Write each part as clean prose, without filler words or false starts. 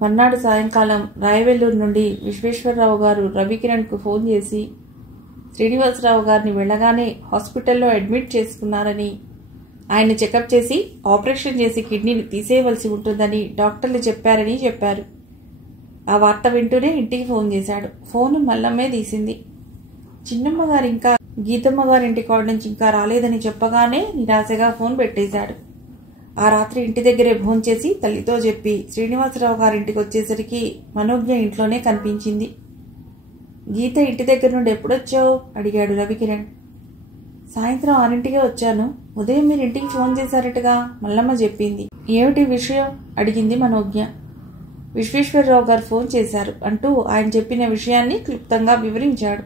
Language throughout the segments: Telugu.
మర్నాడు సాయంకాలం రాయవెల్లూరు నుండి విశ్వేశ్వరరావు గారు రవికిరణ్కు ఫోన్ చేసి శ్రీనివాసరావు గారిని వెళ్ళగానే హాస్పిటల్లో అడ్మిట్ చేసుకున్నారని, ఆయన చెకప్ చేసి ఆపరేషన్ చేసి కిడ్నీని తీసేయవలసి ఉంటుందని డాక్టర్లు చెప్పారని చెప్పారు. ఆ వార్త వింటూనే ఇంటికి ఫోన్ చేశాడు. ఫోను మల్లమ్మే తీసింది. చిన్నమ్మ గారు ఇంకా గీతమ్మ గారింటి కాడ నుంచి ఇంకా రాలేదని చెప్పగానే నిరాశగా ఫోన్ పెట్టేశాడు. ఆ రాత్రి ఇంటి దగ్గరే భోంచేసి తల్లితో చెప్పి శ్రీనివాసరావు గారింటికి వచ్చేసరికి మనోజ్ఞ ఇంట్లోనే కనిపించింది. గీత ఇంటి దగ్గర నుండి ఎప్పుడొచ్చావు అడిగాడు రవికిరణ్. సాయంత్రం 6ంటికే వచ్చాను. ఉదయం మీరు ఇంటికి ఫోన్ చేశారటగా మల్లమ్మ చెప్పింది. ఏమిటి విషయం అడిగింది మనోజ్ఞ. విశ్వేశ్వరరావు గారు ఫోన్ చేశారు అంటూ ఆయన చెప్పిన విషయాన్ని క్లుప్తంగా వివరించాడు.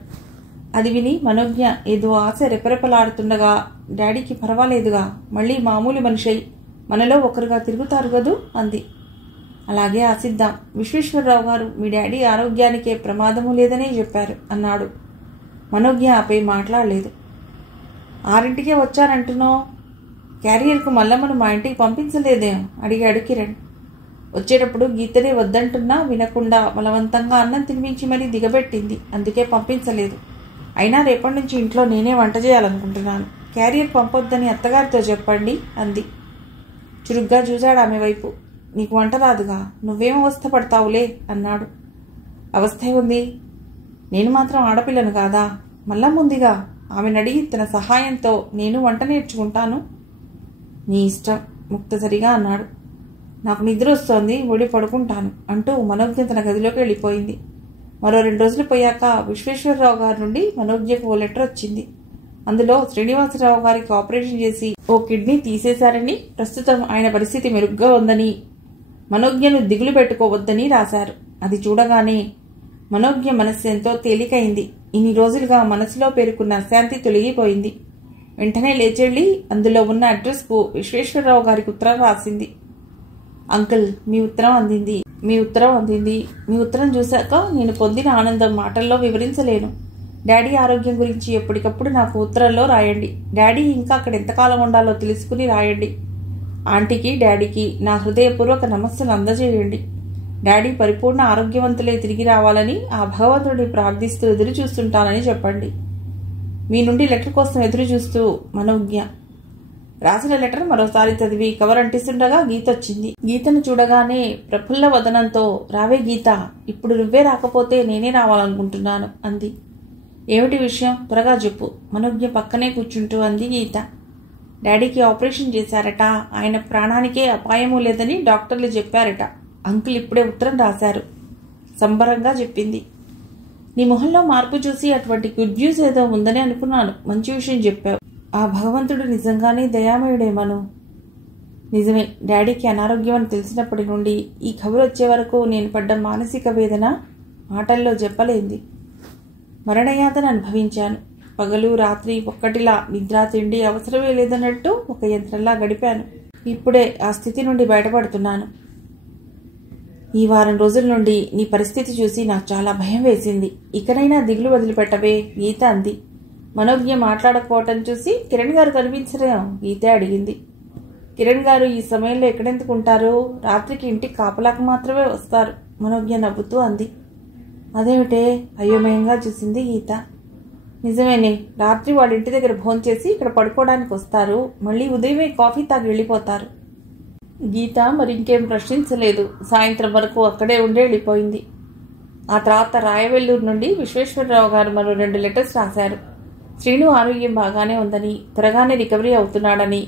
అది విని మనోజ్ఞ ఏదో ఆశ రెపరెపలాడుతుండగా, డాడీకి పర్వాలేదుగా, మళ్ళీ మామూలు మనిషి మనలో ఒకరుగా తిరుగుతారు కదూ అంది. అలాగే ఆశిద్దాం. విశ్వేశ్వరరావు గారు మీ డాడీ ఆరోగ్యానికే ప్రమాదము లేదనే చెప్పారు అన్నాడు. మనోజ్ఞ ఆపై మాట్లాడలేదు. 6ంటికే వచ్చానంటున్నావు, క్యారియర్కు మల్లమ్మను మా ఇంటికి పంపించలేదేం అడిగాడు కిరణ్. వచ్చేటప్పుడు గీతనే వద్దంటున్నా వినకుండా బలవంతంగా అన్నం తినిపించి మరీ దిగబెట్టింది, అందుకే పంపించలేదు. అయినా రేపటి నుంచి ఇంట్లో నేనే వంట చేయాలనుకుంటున్నాను. క్యారియర్ పంపొద్దని అత్తగారితో చెప్పండి అంది. చురుగ్గా చూశాడు ఆమె వైపు. నీకు వంట రాదుగా, నువ్వేం అవస్థ పడతావులే అన్నాడు. అవస్థే ఉంది, నేను మాత్రం ఆడపిల్లను కాదా, మల్లమ్ముందిగా, ఆమెను అడిగి తన సహాయంతో నేను వంట నేర్చుకుంటాను. నీ ఇష్టం ముక్తసరిగా అన్నాడు. నాకు నిద్ర వస్తోంది, ఒడి పడుకుంటాను అంటూ మనోజ్ఞ తన గదిలోకి వెళ్ళిపోయింది. మరో 2 రోజులు పోయాక విశ్వేశ్వరరావు గారి నుండి మనోజ్ఞకు ఓ లెటర్ వచ్చింది. అందులో శ్రీనివాసరావు గారికి ఆపరేషన్ చేసి ఓ కిడ్నీ తీసేశారని, ప్రస్తుతం ఆయన పరిస్థితి మెరుగ్గా ఉందని, మనోజ్ఞను దిగులు పెట్టుకోవద్దని రాశారు. అది చూడగానే మనోజ్ఞ మనస్సు ఎంతో తేలికైంది. ఇన్ని రోజులుగా మనసులో పేరుకున్న అశాంతి తొలగిపోయింది. వెంటనే లేచెళ్లి అందులో ఉన్న అడ్రస్కు విశ్వేశ్వరరావు గారికి ఉత్తరం రాసింది. అంకుల్, మీ ఉత్తరం అందింది. మీ ఉత్తరం చూశాక నేను పొందిన ఆనందం మాటల్లో వివరించలేను. డాడీ ఆరోగ్యం గురించి ఎప్పటికప్పుడు నాకు ఉత్తరంలో రాయండి. డాడీ ఇంకా అక్కడ ఎంతకాలం ఉండాలో తెలుసుకుని రాయండి. ఆంటీకి డాడీకి నా హృదయపూర్వక నమస్సులు అందజేయండి. డాడీ పరిపూర్ణ ఆరోగ్యవంతులై తిరిగి రావాలని ఆ భగవంతుడిని ప్రార్థిస్తూ ఎదురు చూస్తుంటానని చెప్పండి. మీ నుండి లెటర్ కోసం ఎదురు చూస్తూ మనోజ్ఞ. రాసిన లెటర్ మరోసారి చదివి కవర్ అంటిస్తుండగా గీత వచ్చింది. గీతను చూడగానే ప్రఫుల్ల వదనంతో, రావే గీత, ఇప్పుడు నువ్వే రాకపోతే నేనే రావాలనుకుంటున్నాను అంది. ఏమిటి విషయం, త్వరగా చెప్పు మనోజ్ఞ పక్కనే కూర్చుంటూ అంది గీత. డాడీకి ఆపరేషన్ చేశారట, ఆయన ప్రాణానికే అపాయమూ లేదని డాక్టర్లు చెప్పారట. అంకుల్ ఇప్పుడే ఉత్తరం రాశారు సంబరంగా చెప్పింది. నీ మొహంలో మార్పు చూసి అటువంటి గుడ్ న్యూస్ ఏదో ఉందని అనుకున్నాను. మంచి విషయం చెప్పావు. ఆ భగవంతుడు నిజంగానే దయామయుడేమను. నిజమే, డాడీకి అనారోగ్యం అని తెలిసినప్పటి నుండి ఈ ఖబరు వచ్చే వరకు నేను పడ్డ మానసిక వేదన మాటల్లో చెప్పలేంది. మరణయాతన అనుభవించాను. పగలు రాత్రి ఒక్కటిలా నిద్ర తిండి అవసరమే లేదన్నట్టు ఒక యంత్రంలా గడిపాను. ఇప్పుడే ఆ స్థితి నుండి బయటపడుతున్నాను. ఈ వారం రోజుల నుండి నీ పరిస్థితి చూసి నాకు చాలా భయం వేసింది. ఇకనైనా దిగులు వదిలిపెట్టవే గీత అంది. మనోజ్ఞ మాట్లాడకపోవటం చూసి కిరణ్ గారు కనిపించరే గీత అడిగింది. కిరణ్ గారు ఈ సమయంలో ఎక్కడెందుకుంటారు, రాత్రికి ఇంటికి కాపలాకు మాత్రమే వస్తారు మనోజ్ఞ నవ్వుతూ అంది. అదేమిటే అయోమయంగా చూసింది గీత. నిజమేనే, రాత్రి వాళ్ళ ఇంటి దగ్గర భోంచేసి ఇక్కడ పడుకోవడానికి వస్తారు, మళ్ళీ ఉదయమే కాఫీ తాగి వెళ్ళిపోతారు. గీత మరి ఇంకేం ప్రశ్నించలేదు. సాయంత్రం వరకు అక్కడే ఉండే వెళ్ళిపోయింది. ఆ తర్వాత రాయవెల్లూరు నుండి విశ్వేశ్వరరావు గారు మరో 2 లెటర్స్ రాశారు. శ్రీను ఆరోగ్యం బాగానే ఉందని, త్వరగానే రికవరీ అవుతున్నాడని,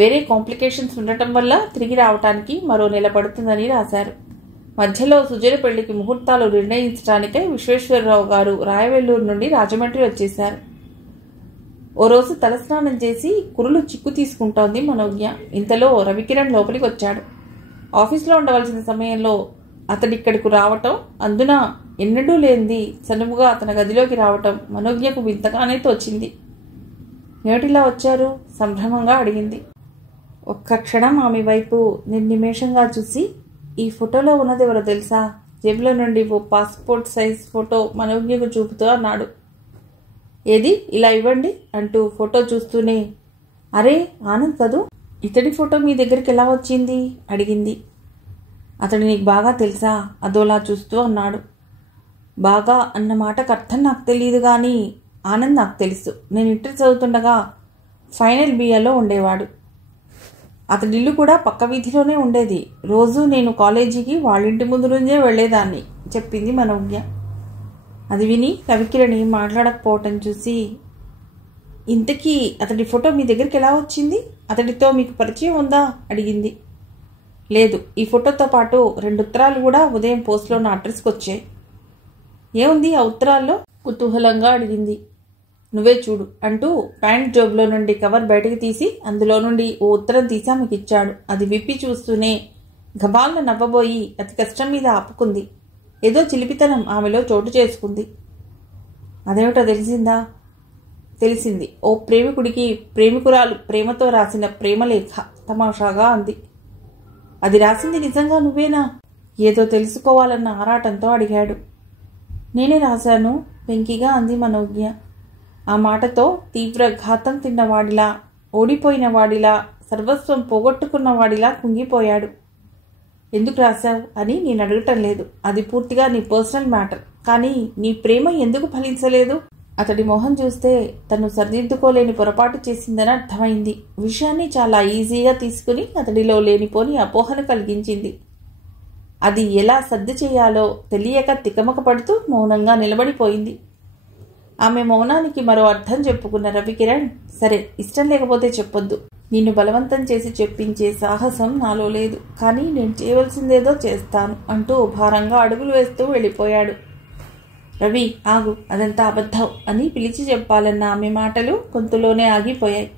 వేరే కాంప్లికేషన్స్ ఉండటం వల్ల తిరిగి రావటానికి మరో నెల పడుతుందని రాశారు. మధ్యలో సుజల పెళ్లికి ముహూర్తాలు నిర్ణయించడానికై విశ్వేశ్వరరావు గారు రాయవెల్లూరు నుండి రాజమండ్రి వచ్చేశారు. ఓ రోజు తలస్నానం చేసి కురులు చిక్కు తీసుకుంటోంది మనోజ్ఞ. ఇంతలో రవికిరణ్ లోపలికి వచ్చాడు. ఆఫీస్లో ఉండవలసిన సమయంలో అతడిక్కడికి రావటం, అందున ఎన్నడూ లేనిది సనుముగా అతని గదిలోకి రావటం మనోజ్ఞకు వింతగానే తోచింది. ఏమిటిలా వచ్చారు సంభ్రమంగా అడిగింది. ఒక్క క్షణం ఆమె వైపు నిర్నిమేషంగా చూసి, ఈ ఫోటోలో ఉన్నదెవరో తెలుసా? జేబులో నుండి ఓ పాస్పోర్ట్ సైజ్ ఫోటో మనోజ్ఞకు చూపుతూ అన్నాడు. ఏది, ఇలా ఇవ్వండి అంటూ ఫోటో చూస్తూనే, అరే ఆనంద్ కదూ, ఇతడి ఫోటో మీ దగ్గరికి ఎలా వచ్చింది అడిగింది. అతడు నీకు బాగా తెలుసా? అదోలా చూస్తూ అన్నాడు. బాగా అన్న మాటకు అర్థం నాకు తెలియదు కానీ ఆనంద్ నాకు తెలుసు. నేను ఇంటర్ చదువుతుండగా ఫైనల్ బిఏలో ఉండేవాడు. అతడిల్లు కూడా పక్క వీధిలోనే ఉండేది. రోజు నేను కాలేజీకి వాళ్ళింటి ముందు నుంచే వెళ్లేదాన్ని చెప్పింది మనోజ్ఞ. అది విని రవికిరణ్ ఏం మాట్లాడకపోవటం చూసి, ఇంతకీ అతడి ఫోటో మీ దగ్గరికి ఎలా వచ్చింది? అతడితో మీకు పరిచయం ఉందా అడిగింది. లేదు, ఈ ఫోటోతో పాటు 2 ఉత్తరాలు కూడా ఉదయం పోస్ట్లో నా అడ్రస్కి వచ్చాయి. ఏముంది ఆ ఉత్తరాల్లో? కుతూహలంగా అడిగింది. నువ్వే చూడు అంటూ ప్యాంట్ జోబులో నుండి కవర్ బయటకు తీసి అందులో నుండి ఓ ఉత్తరం తీసి ఆమెకి ఇచ్చాడు. అది విప్పి చూస్తూనే గబాలను నవ్వబోయి అతి కష్టం మీద ఆపుకుంది. ఏదో చిలిపితనం ఆమెలో చోటు చేసుకుంది. అదేమిటో తెలిసిందా? తెలిసింది. ఓ ప్రేమికుడికి ప్రేమికురాలు ప్రేమతో రాసిన ప్రేమలేఖ తమాషాగా అంది. అది రాసింది నిజంగా నువ్వేనా? ఏదో తెలుసుకోవాలన్న ఆరాటంతో అడిగాడు. నేనే రాశాను వెంకిగా అంది మనోజ్ఞ. ఆ మాటతో తీవ్ర ఘాతం తిన్నవాడిలా, ఓడిపోయిన వాడిలా, సర్వస్వం పోగొట్టుకున్నవాడిలా కుంగిపోయాడు. ఎందుకు రాశావు అని నేను అడగటం లేదు. అది పూర్తిగా నీ పర్సనల్ మ్యాటర్. కానీ నీ ప్రేమ ఎందుకు ఫలించలేదు? అతడి మొహం చూస్తే తను సరిదిద్దుకోలేని పొరపాటు చేసిందని అర్థమైంది. విషయాన్ని చాలా ఈజీగా తీసుకుని అతడిలో లేనిపోని అపోహను కలిగించింది. అది ఎలా సర్ది చేయాలో తెలియక తికమక పడుతూ మౌనంగా నిలబడిపోయింది. ఆమె మౌనానికి మరో అర్థం చెప్పుకున్న రవికిరణ్, సరే ఇష్టం లేకపోతే చెప్పొద్దు. నిన్ను బలవంతం చేసి చెప్పించే సాహసం నాలో లేదు. కానీ నేను చేయవలసిందేదో చేస్తాను అంటూ భారంగా అడుగులు వేస్తూ వెళ్ళిపోయాడు. రవి ఆగు, అదంతా అబద్ధం అని పిలిచి చెప్పాలన్న ఆమె మాటలు గొంతులోనే ఆగిపోయాయి.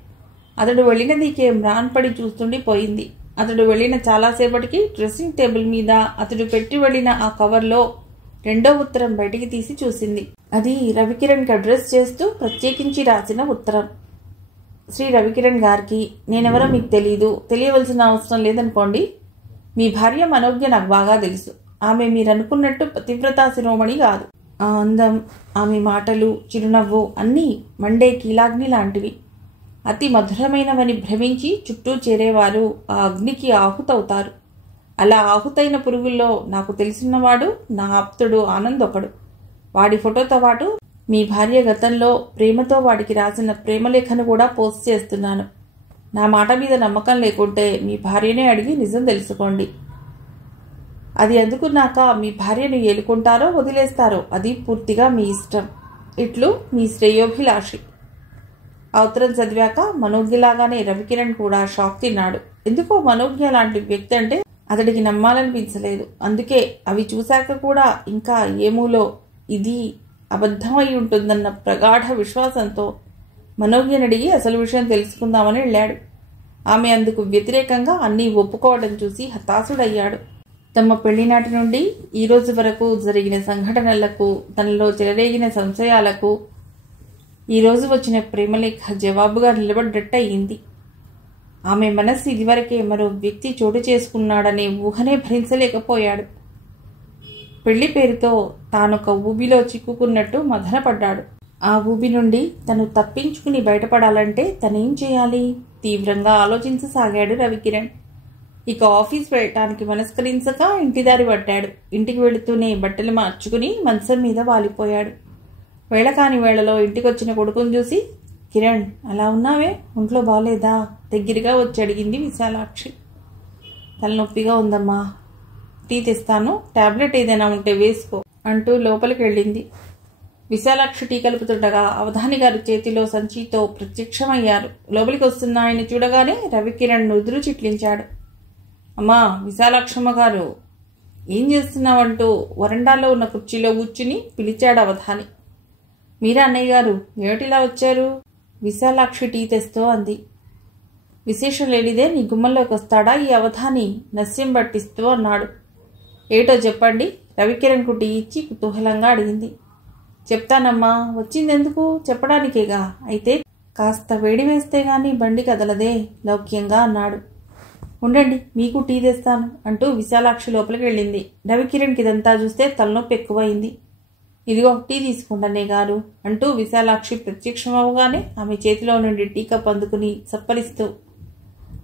అతడు వెళ్ళినదికే మ్రాన్పడి చూస్తుండిపోయింది. అతడు వెళ్ళిన చాలాసేపటికి డ్రెస్సింగ్ టేబుల్ మీద అతడు పెట్టి వెళ్ళిన ఆ కవర్లో 2వ ఉత్తరం బయటికి తీసి చూసింది. అది రవికిరణ్కి అడ్రస్ చేస్తూ ప్రత్యేకించి రాసిన ఉత్తరం. శ్రీ రవికిరణ్ గారికి, నేనెవరో మీకు తెలీదు, తెలియవలసిన అవసరం లేదనుకోండి. మీ భార్య మనోజ్ఞ నాకు బాగా తెలుసు. ఆమె మీరనుకున్నట్టు పతివ్రతా శిరోమణి కాదు. ఆ అందం, ఆమె మాటలు, చిరునవ్వు అన్నీ మండే కీలాగ్ని లాంటివి. అతి మధురమైనవని భ్రమించి చుట్టూ చేరేవారు ఆ అగ్నికి ఆహుతవుతారు. అలా ఆహుతైన పురుగుల్లో నాకు తెలిసినవాడు నా ఆప్తుడు ఆనంద్ ఒకడు. వాడి ఫోటోతో పాటు మీ భార్య గతంలో ప్రేమతో వాడికి రాసిన ప్రేమలేఖను కూడా పోస్ట్ చేస్తున్నాను. నా మాట మీద నమ్మకం లేకుంటే మీ భార్యనే అడిగి నిజం తెలుసుకోండి. అది అందుకున్నాక మీ భార్యను ఏలుకుంటారో వదిలేస్తారో అది పూర్తిగా మీ ఇష్టం. ఇట్లు మీ శ్రేయోభిలాషి. ఆ ఉత్తరం చదివాక మనోజ్ఞలాగానే రవికిరణ్ కూడా షాక్ తిన్నాడు. ఎందుకో మనోజ్ఞ లాంటి వ్యక్తి అంటే అతడికి నమ్మాలనిపించలేదు. అందుకే అవి చూశాక కూడా ఇంకా ఏమూలో ఇది అబద్ధమై ఉంటుందన్న ప్రగాఢ విశ్వాసంతో మనోజ్ఞనడిగి అసలు విషయం తెలుసుకుందామని వెళ్ళాడు. ఆమె అందుకు వ్యతిరేకంగా అన్నీ ఒప్పుకోవడం చూసి హతాశుడయ్యాడు. తమ పెళ్లినాటి నుండి ఈ రోజు వరకు జరిగిన సంఘటనలకు, తనలో చెలరేగిన సంశయాలకు ఈరోజు వచ్చిన ప్రేమలేఖ జవాబుగా నిలబడ్డట్టయింది. ఆమె మనస్సు ఇదివరకే మరో వ్యక్తి చోటు చేసుకున్నాడనే ఊహనే భరించలేకపోయాడు. పెళ్లి పేరుతో తానొక ఊబిలో చిక్కుకున్నట్టు మదనపడ్డాడు. ఆ ఊబి నుండి తను తప్పించుకుని బయటపడాలంటే తనేం చేయాలి? తీవ్రంగా ఆలోచించసాగాడు రవికిరణ్. ఇక ఆఫీస్ వెళ్ళటానికి మనస్కరించక ఇంటిదారి పట్టాడు. ఇంటికి వెళుతూనే బట్టలు మార్చుకుని మంచం మీద వాలిపోయాడు. వేళకాని వేళలో ఇంటికొచ్చిన కొడుకుని చూసి, కిరణ్ అలా ఉన్నావే, ఒంట్లో బాలేదా? దగ్గరగా వచ్చి అడిగింది విశాలాక్షి. తలనొప్పిగా ఉందమ్మా, టీ తెస్తాను, టాబ్లెట్ ఏదైనా ఉంటే వేసుకో అంటూ లోపలికి వెళ్ళింది. విశాలాక్షి టీ కలుపుతుండగా అవధాని గారి చేతిలో సంచితో ప్రత్యక్షమయ్యారు. లోపలికి వస్తున్న ఆయన చూడగానే రవికిరణ్ నుదురు చిట్లించాడు. అమ్మా విశాలాక్షమ్మ గారు, ఏం చేస్తున్నావంటూ వరండాలో ఉన్న కుర్చీలో కూర్చుని పిలిచాడు అవధాని. మీరా అన్నయ్య గారు, ఏమిటిలా వచ్చారు? విశాలాక్షి టీ తెస్తూ అంది. విశేషం లేనిదే నీ గుమ్మంలోకి వస్తాడా ఈ అవధాని? నస్యం పట్టిస్తూ అన్నాడు. ఏటో చెప్పండి, రవికిరణ్కు టీ ఇచ్చి కుతూహలంగా అడిగింది. చెప్తానమ్మా, వచ్చిందెందుకు? చెప్పడానికేగా. అయితే కాస్త వేడి వేస్తే గాని బండి కదలదే లౌక్యంగా అన్నాడు. ఉండండి, మీకు టీ తెస్తాను అంటూ విశాలాక్షి లోపలికి వెళ్ళింది. రవికిరణ్కి ఇదంతా చూస్తే తలనొప్పి ఎక్కువైంది. ఇదిగో టీ తీసుకోండి అన్నయ్య గారు అంటూ విశాలాక్షి ప్రత్యక్షమవగానే ఆమె చేతిలో నుండి టీ కప్ అందుకుని సప్పరిస్తూ,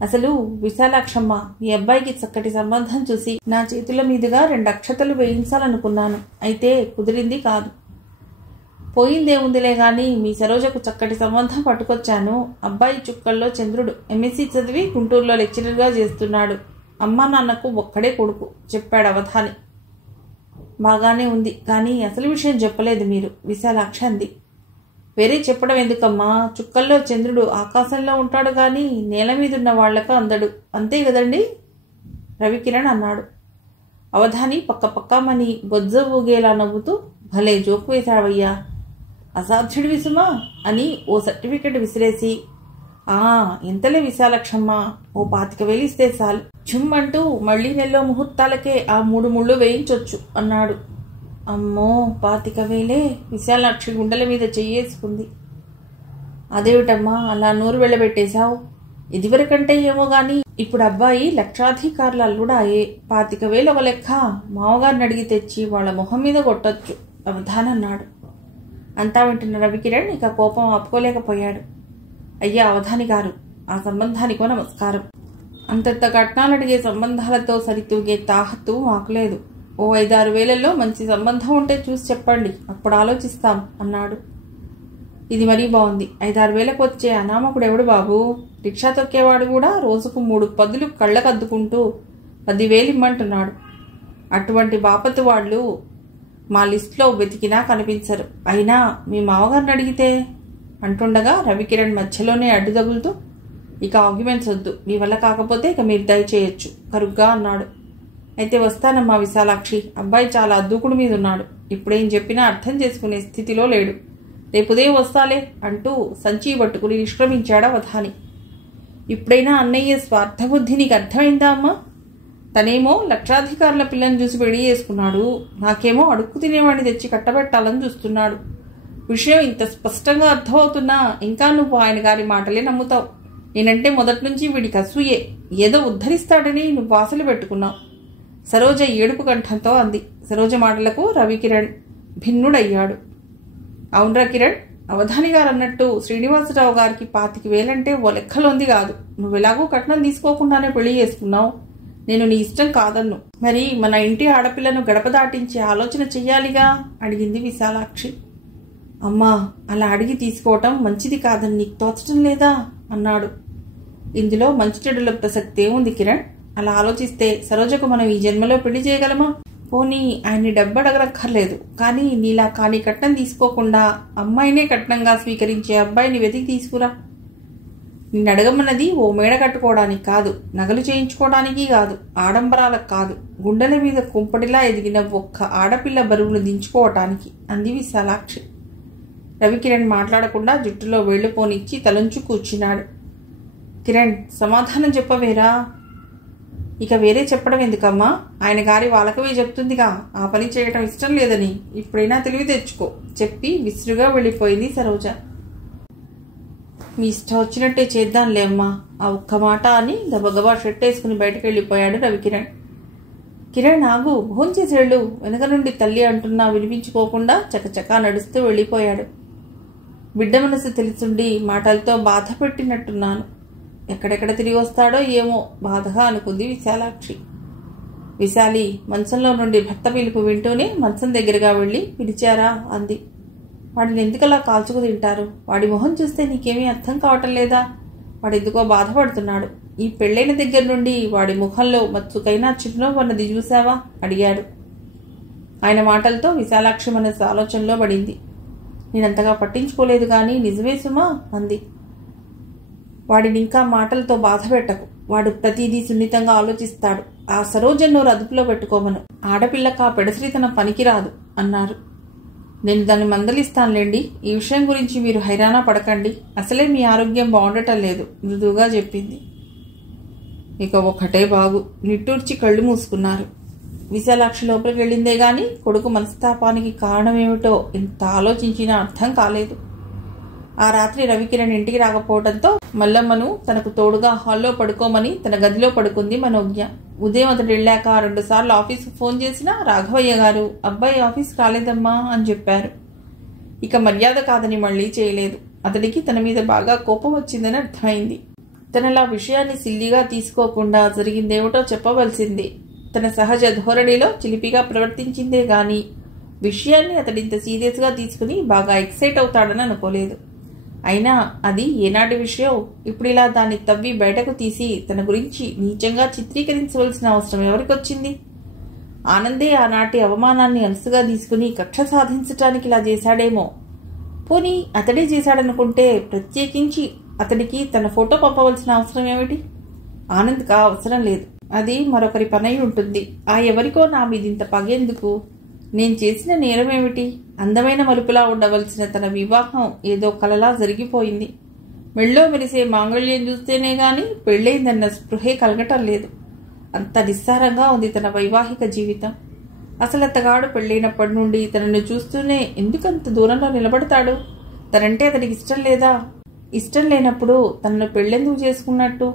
అసలు విశాలాక్షమ్మ, మీ అబ్బాయికి చక్కటి సంబంధం చూసి నా చేతుల మీదుగా 2 అక్షతలు వేయించాలనుకున్నాను. అయితే కుదిరింది కాదు. పోయిందేముందిలే గాని మీ సరోజకు చక్కటి సంబంధం పట్టుకొచ్చాను. అబ్బాయి చుక్కల్లో చంద్రుడు. ఎంఎస్సీ చదివి గుంటూరులో లెక్చరర్గా చేస్తున్నాడు. అమ్మా నాన్నకు ఒక్కడే కొడుకు చెప్పాడు అవధాని. బాగానే ఉంది, కానీ అసలు విషయం చెప్పలేదు మీరు, విశాలాక్ష అంది. వేరే చెప్పడం ఎందుకమ్మా? చుక్కల్లో చంద్రుడు ఆకాశంలో ఉంటాడు కానీ నేల మీదున్న వాళ్లకు అందడు, అంతే కదండి రవికిరణ్ అన్నాడు. అవధాని పక్కమని బొజ్జ ఊగేలా నవ్వుతూ, భలే జోకు వేశావయ్యా, అసాధ్యుడివి సుమా అని ఓ సర్టిఫికెట్ విసిరేసి, ఎంతలే విశాలక్షమ్మ, ఓ 25,000 ఇస్తే చాలు, చుమ్మంటూ మళ్లీ నెల్లో ముహూర్తాలకే ఆ 3 ముళ్ళు వేయించొచ్చు అన్నాడు. అమ్మో 25,000? విశాలాక్షి గుండెల మీద చెయ్యేసుకుంది. అదేమిటమ్మా అలా నోరు వెళ్ళబెట్టేశావు? ఇదివరకంటే ఏమో గాని ఇప్పుడు అబ్బాయి లక్షాధికారుల అల్లుడాయే. 25,000 ఒక లెక్క, మామగారిని అడిగి తెచ్చి వాళ్ల మొహం మీద కొట్టొచ్చు అవధానన్నాడు. అంతా వింటున్న రవికిరణ్ ఇక కోపం ఆపుకోలేకపోయాడు. అయ్యా అవధాని గారు, ఆ సంబంధానికో నమస్కారం. అంతంత కట్నాలు అడిగే సంబంధాలతో సరితూగే తాహత్తు మాకు లేదు. ఓ 5-6 వేలలో మంచి సంబంధం ఉంటే చూసి చెప్పండి, అప్పుడు ఆలోచిస్తాం అన్నాడు. ఇది మరీ బాగుంది. 5-6 వేలకు వచ్చే అనామకుడు ఎవడు బాబు? రిక్షా తొక్కేవాడు కూడా రోజుకు 3 పదులు కళ్ళకద్దుకుంటూ 10,000 ఇమ్మంటున్నాడు. అటువంటి బాపతు వాళ్ళు మా లిస్టులో వెతికినా కనిపించరు. అయినా మీ మామగారిని అడిగితే అంటుండగా రవికిరణ్ మధ్యలోనే అడ్డు తగులుతూ, ఇక ఆర్గ్యుమెంట్స్ వద్దు, మీ వల్ల కాకపోతే ఇక మీరు దయచేయొచ్చు కరుగ్గా అన్నాడు. అయితే వస్తానమ్మా విశాలాక్షి, అబ్బాయి చాలా అద్దూకుడు మీద ఉన్నాడు. ఇప్పుడేం చెప్పినా అర్థం చేసుకునే స్థితిలో లేడు. రేపు ఉదయం వస్తాలే అంటూ సంచి పట్టుకుని నిష్క్రమించాడు అవధాని. ఇప్పుడైనా అన్నయ్య స్వార్థబుద్ధి నీకు అర్థమైందా అమ్మా? తనేమో లక్షాధికారుల పిల్లని చూసి పెళ్లి చేసుకున్నాడు, నాకేమో అడుక్కు తినేవాడిని తెచ్చి కట్టబెట్టాలని చూస్తున్నాడు. విషయం ఇంత స్పష్టంగా అర్థమవుతున్నా ఇంకా నువ్వు ఆయన గారి మాటలే నమ్ముతావు. నేనంటే మొదటి నుంచి వీడికి అసూయే. ఏదో ఉద్ధరిస్తాడని నువ్వు ఆశలు పెట్టుకున్నావు. సరోజ ఏడుపు కంఠంతో అంది. సరోజ మాటలకు రవికిరణ్ భిన్నుడయ్యాడు. అవునరా కిరణ్, అవధాని గారు అన్నట్టు శ్రీనివాసరావు గారికి 25,000 ఓ లెక్కలోంది కాదు. నువ్వెలాగూ కట్నం తీసుకోకుండానే పెళ్లి చేసుకున్నావు. నేను నీ ఇష్టం కాదన్ను. మరి మన ఇంటి ఆడపిల్లను గడప దాటించే ఆలోచన చెయ్యాలిగా అడిగింది విశాలాక్షి. అమ్మా, అలా అడిగి తీసుకోవటం మంచిది కాదని నీకు తోచటం లేదా అన్నాడు. ఇందులో మంచి చెడుల ప్రసక్తే ఉంది కిరణ్. అలా ఆలోచిస్తే సరోజకు మనం ఈ జన్మలో పెళ్లి చేయగలమా? పోనీ ఆయన్ని డబ్బడగరక్కర్లేదు, కానీ నీలా కాని కట్నం తీసుకోకుండా అమ్మాయినే కట్నంగా స్వీకరించే అబ్బాయిని వెతికి తీసుకురా. నిన్ను అడగమన్నది ఓ మేడ కట్టుకోవడానికి కాదు, నగలు చేయించుకోవడానికి కాదు, ఆడంబరాలకు కాదు, గుండెల మీద కుంపటిలా ఎదిగిన ఒక్క ఆడపిల్ల బరువును దించుకోవటానికి అంది విశాలాక్షి. రవికిరణ్ మాట్లాడకుండా జుట్టులో వేళ్లు పోనిచ్చి తలంచు కూర్చున్నాడు. కిరణ్, సమాధానం చెప్పవేరా? ఇక వేరే చెప్పడం ఎందుకమ్మా? ఆయన గారి వాళ్ళకవే చెప్తుందిగా, ఆ పని చేయటం ఇష్టం లేదని. ఇప్పుడైనా తెలివి తెచ్చుకో చెప్పి విసురుగా వెళ్ళిపోయింది సరోజ. మీ ఇష్టం వచ్చినట్టే చేద్దాంలే అమ్మా, ఆ ఒక్క మాట అని గబగబా షర్ట్ వేసుకుని బయటకు వెళ్ళిపోయాడు రవికిరణ్. కిరణ్ ఆగు, భోంచేసేళ్ళు వెనక నుండి తల్లి అంటున్నా వినిపించుకోకుండా చకచకా నడుస్తూ వెళ్ళిపోయాడు. బిడ్డ మనసు తెలుసుండి మాటలతో బాధ పెట్టినట్టున్నాను. ఎక్కడెక్కడ తిరిగి వస్తాడో ఏమో బాధగా అనుకుంది విశాలాక్షి. విశాలి మంచంలో నుండి భర్త పిలుపు వింటూనే మంచం దగ్గరగా వెళ్ళి పిలిచారా అంది. వాడిని ఎందుకలా కాల్చుకు తింటారు? వాడి మొహం చూస్తే నీకేమీ అర్థం కావటం లేదా? వాడెందుకో బాధపడుతున్నాడు. ఈ పెళ్లైన దగ్గర నుండి వాడి ముఖంలో మచ్చుకైనా చిరునవ్వు అన్నది చూశావా అడిగాడు. ఆయన మాటలతో విశాలాక్షి మనసు ఆలోచనలో పడింది. నేనంతగా పట్టించుకోలేదు గాని నిజమే సుమా అంది. వాడిని ఇంకా మాటలతో బాధ పెట్టకు. వాడు ప్రతిదీ సున్నితంగా ఆలోచిస్తాడు. ఆ సరోజను అదుపులో పెట్టుకోమను. ఆడపిల్లక పెడశ్రీతనం పనికిరాదు అన్నారు. నేను దాన్ని మందలిస్తానులేండి. ఈ విషయం గురించి మీరు హైరానా పడకండి. అసలే మీ ఆరోగ్యం బాగుండటం లేదు మృదువుగా చెప్పింది. ఇక ఒక్కటే బాగు నిట్టూర్చి కళ్ళు మూసుకున్నారు. విశాలాక్షి లోపలికి వెళ్ళిందే గాని కొడుకు మనస్తాపానికి కారణమేమిటో ఎంత ఆలోచించినా అర్థం కాలేదు. ఆ రాత్రి రవికిరణ్ ఇంటికి రాకపోవడంతో మల్లమ్మను తనకు తోడుగా హాల్లో పడుకోమని తన గదిలో పడుకుంది మనోజ్ఞ. ఉదయం అతడు వెళ్ళాక 2 సార్లు ఆఫీసుకు ఫోన్ చేసినా రాఘవయ్య గారు అబ్బాయి ఆఫీస్ కాలేదమ్మా అని చెప్పారు. ఇక మర్యాద కాదని మళ్లీ చేయలేదు. అతడికి తన మీద బాగా కోపం వచ్చిందని అర్థమైంది. తనలా విషయాన్ని సిల్లిగా తీసుకోకుండా జరిగిందేమిటో చెప్పవలసింది. తన సహజ ధోరణిలో చిలిపిగా ప్రవర్తించిందే గాని విషయాన్ని అతడింత సీరియస్గా తీసుకుని బాగా ఎక్సైట్ అవుతాడని అనుకోలేదు. అయినా అది ఏనాటి విషయం? ఇప్పుడు ఇలా దాన్ని తవ్వి బయటకు తీసి తన గురించి నీచంగా చిత్రీకరించవలసిన అవసరం ఎవరికొచ్చింది? ఆనందే ఆనాటి అవమానాన్ని అలసుగా తీసుకుని కక్ష సాధించటానికి ఇలా చేశాడేమో. పోనీ అతడే చేశాడనుకుంటే ప్రత్యేకించి అతడికి తన ఫోటో పంపవలసిన అవసరం ఏమిటి? ఆనంద్కి అవసరం లేదు. అది మరొకరి పనై ఉంటుంది. ఆ ఎవరికో నా మీదింత పగెందుకు? నేను చేసిన నేరమేమిటి? అందమైన మలుపులా ఉండవలసిన తన వివాహం ఏదో కలలా జరిగిపోయింది. మెళ్ళో మెరిసే మాంగళ్యం చూస్తేనే గాని పెళ్ళైందన్న స్పృహే కలగటం లేదు. అంత నిస్సారంగా ఉంది తన వైవాహిక జీవితం. అసలు అతగాడు పెళ్ళైనప్పటి నుండి తనను చూస్తూనే ఎందుకంత దూరంలో నిలబడతాడు? తనంటే అతనికి ఇష్టం లేదా? ఇష్టం లేనప్పుడు తనను పెళ్ళెందుకు చేసుకున్నట్టు?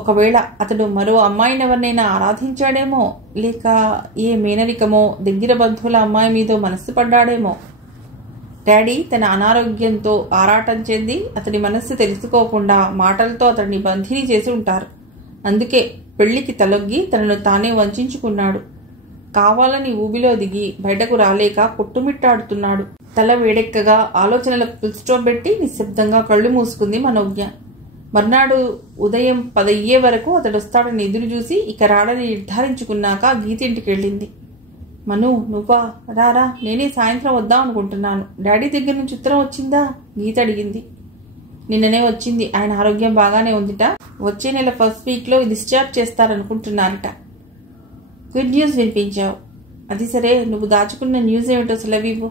ఒకవేళ అతడు మరో అమ్మాయినెవరినైనా ఆరాధించాడేమో, లేక ఏ మేనరికమో దగ్గర బంధువుల అమ్మాయి మీదో మనస్సు పడ్డాడేమో. డాడీ తన అనారోగ్యంతో ఆరాటం చెంది అతడి మనస్సు తెలుసుకోకుండా మాటలతో అతడిని బంధిని చేసి ఉంటారు. అందుకే పెళ్లికి తలొగ్గి తనను తానే వంచుకున్నాడు. కావాలని ఊబిలో దిగి బయటకు రాలేక కొట్టుమిట్టాడుతున్నాడు. తల వేడెక్కగా ఆలోచనలకు ఫుల్ స్టాప్ పెట్టి నిశ్శబ్దంగా కళ్ళు మూసుకుంది మనోజ్ఞ. మర్నాడు ఉదయం 10 అయ్యే వరకు అతడొస్తాడని ఎదురు చూసి ఇక రాడని నిర్ధారించుకున్నాక గీతింటికి వెళ్ళింది. మను, నువ్వా? రారా, నేనే సాయంత్రం వద్దాం అనుకుంటున్నాను. డాడీ దగ్గర నుంచి ఉత్తరం వచ్చిందా? గీత అడిగింది. నిన్ననే వచ్చింది. ఆయన ఆరోగ్యం బాగానే ఉందిట. వచ్చే నెల ఫస్ట్ వీక్లో డిశ్చార్జ్ చేస్తారనుకుంటున్నారట. గుడ్ న్యూస్ వినిపించావు. అది సరే, నువ్వు దాచుకున్న న్యూస్ ఏమిటో సెలవివ్వు.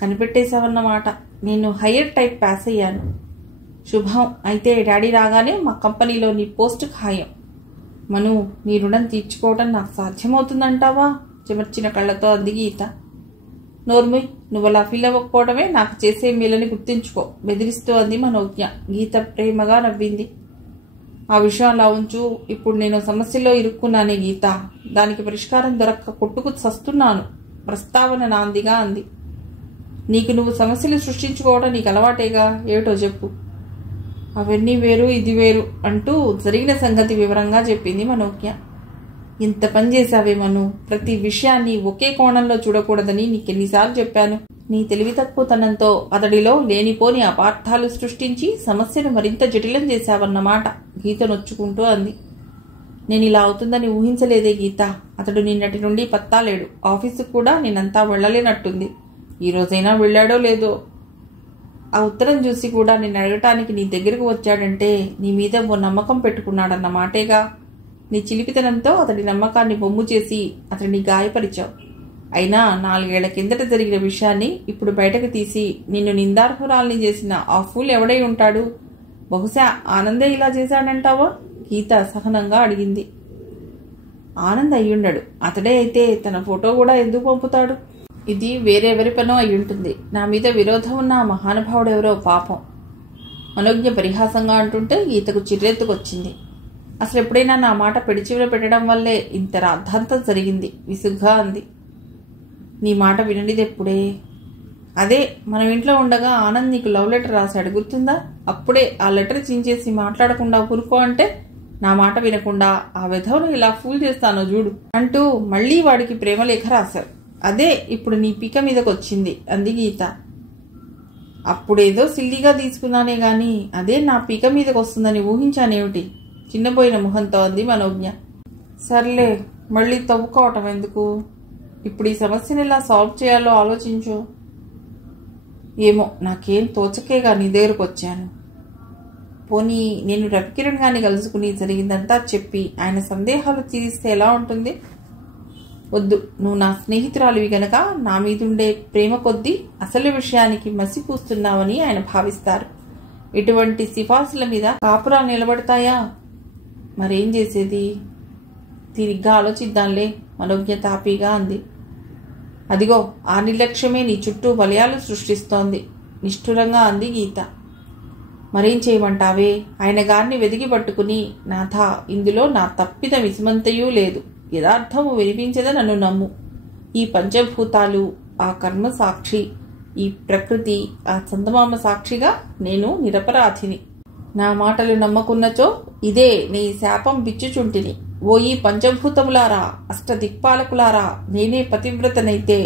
కనిపెట్టేశావన్నమాట. నేను హయ్యర్ టైప్ పాస్ అయ్యాను. శుభం. అయితే డాడీ రాగానే మా కంపెనీలో నీ పోస్ట్ ఖాయం. మను, నీ రుణం తీర్చుకోవడం నాకు సాధ్యమవుతుందంటావా? చెమర్చిన కళ్ళతో అంది గీత. నోర్ముయ్, నువ్వు అలా ఫీల్ అవ్వకపోవడమే నాకు చేసే మేలని గుర్తుంచుకో, బెదిరిస్తూ అంది మనోజ్ఞ. గీత ప్రేమగా నవ్వింది. ఆ విషయం అలా ఉంచు. ఇప్పుడు నేను సమస్యలో ఇరుక్కున్నానే గీత. దానికి పరిష్కారం దొరక్క కొట్టుకు చస్తున్నాను. ప్రస్తావన నాందిగా అంది. నీకు నువ్వు సమస్యలు సృష్టించుకోవడం నీకు అలవాటేగా. ఏమిటో చెప్పు. అవన్నీ వేరు, ఇది వేరు అంటూ జరిగిన సంగతి వివరంగా చెప్పింది మనోజ్ఞ. ఇంత పని చేశావే మను. ప్రతి విషయాన్ని ఒకే కోణంలో చూడకూడదని నీకెన్నిసార్లు చెప్పాను. నీ తెలివి తక్కువతనంతో అతడిలో లేనిపోని అపార్థాలు సృష్టించి సమస్యను మరింత జటిలం చేశావన్నమాట. గీత నొచ్చుకుంటూ అంది. నేను ఇలా అవుతుందని ఊహించలేదే గీత. అతడు నిన్నటి నుండి పత్తాలేడు. ఆఫీసుకు కూడా నేనంతా వెళ్లలేనట్టుంది. ఈ రోజైనా వెళ్ళాడో లేదో. ఆ ఉత్తరం చూసి కూడా నిన్ను అడగటానికి నీ దగ్గరకు వచ్చాడంటే నీ మీద ఓ నమ్మకం పెట్టుకున్నాడన్న మాటేగా. నీ చిలిపితనంతో అతడి నమ్మకాన్ని బొమ్ము చేసి అతడిని గాయపరిచావు. అయినా 4 ఏళ్ల కిందట జరిగిన విషయాన్ని ఇప్పుడు బయటకు తీసి నిన్ను నిందార్హురాల్ని చేసిన ఆ ఫూల్ ఎవడై ఉంటాడు? బహుశా ఆనందే ఇలా చేశాడంటావా? గీత అసహనంగా అడిగింది. ఆనంద్ అయ్యుండడు. అతడే అయితే తన ఫోటో కూడా ఎందుకు పంపుతాడు? ఇది వేరెవరి పనో అయ్యుంటుంది. నా మీద విరోధం ఉన్న ఆ మహానుభావుడెవరో పాపం. మనోజ్ఞ పరిహాసంగా అంటుంటే గీతకు చిర్రెత్తుకొచ్చింది. అసలు ఎప్పుడైనా నా మాట పెడిచివిడ పెట్టడం వల్లే ఇంత రాద్ధాంతం జరిగింది. విసుగ్గా అంది. నీ మాట వినడిదెప్పుడే? అదే మనం ఇంట్లో ఉండగా ఆనంద్ నీకు లవ్ లెటర్ రాశాడు, గుర్తుందా? అప్పుడే ఆ లెటర్ చించేసి మాట్లాడకుండా ఊరుకో అంటే నా మాట వినకుండా ఆ విధవను ఇలా ఫూల్ చేస్తానో చూడు అంటూ మళ్లీ వాడికి ప్రేమలేఖ రాశావు. అదే ఇప్పుడు నీ పీక మీదకొచ్చింది అంది గీత. అప్పుడేదో సిల్లిగా తీసుకున్నానే గాని అదే నా పీక మీదకి వస్తుందని ఊహించానేమిటి? చిన్నపోయిన ముఖంతో అంది మనోజ్ఞ. సర్లే, మళ్ళీ తవ్వుకోవటం ఎందుకు? ఇప్పుడు ఈ సమస్యను ఎలా సాల్వ్ చేయాలో ఆలోచించు. ఏమో, నాకేం తోచకేగా నీ దగ్గరకు వచ్చాను. పోనీ నేను రవికిరణ్ గారిని కలుసుకుని జరిగిందంతా చెప్పి ఆయన సందేహాలు తీరిస్తే ఎలా ఉంటుంది? వద్దు, నువ్వు నా స్నేహితురాలివి గనక నా మీదుండే ప్రేమ కొద్దీ అసలు విషయానికి మసి పూస్తున్నావని ఆయన భావిస్తారు. ఇటువంటి సిఫార్సుల మీద కాపురాలు నిలబడతాయా? మరేం చేసేది? తిరిగ్గా ఆలోచిద్దాంలే, మనోజ్ఞ తాపీగా అంది. అదిగో ఆ నిర్లక్ష్యమే నీ చుట్టూ వలయాలు సృష్టిస్తోంది, నిష్ఠురంగా అంది గీత. మరేం చేయమంటావే? ఆయన గారిని వెదికి పట్టుకుని, నాథా, ఇందులో నా తప్పిద విసుమంతయూ లేదు, యథార్థము వినిపించద నన్ను నమ్ము. ఈ పంచభూతాలు, ఆ కర్మ సాక్షి, ఈ ప్రకృతి, ఆ చందమామ సాక్షిగా నేను నిరపరాధిని. నా మాటలు నమ్మకున్నచో ఇదే నీ శాపం బిచ్చుచుంటిని. ఓయి పంచభూతములారా, అష్టదిక్పాలకులారా, నేనే పతివ్రతనైతే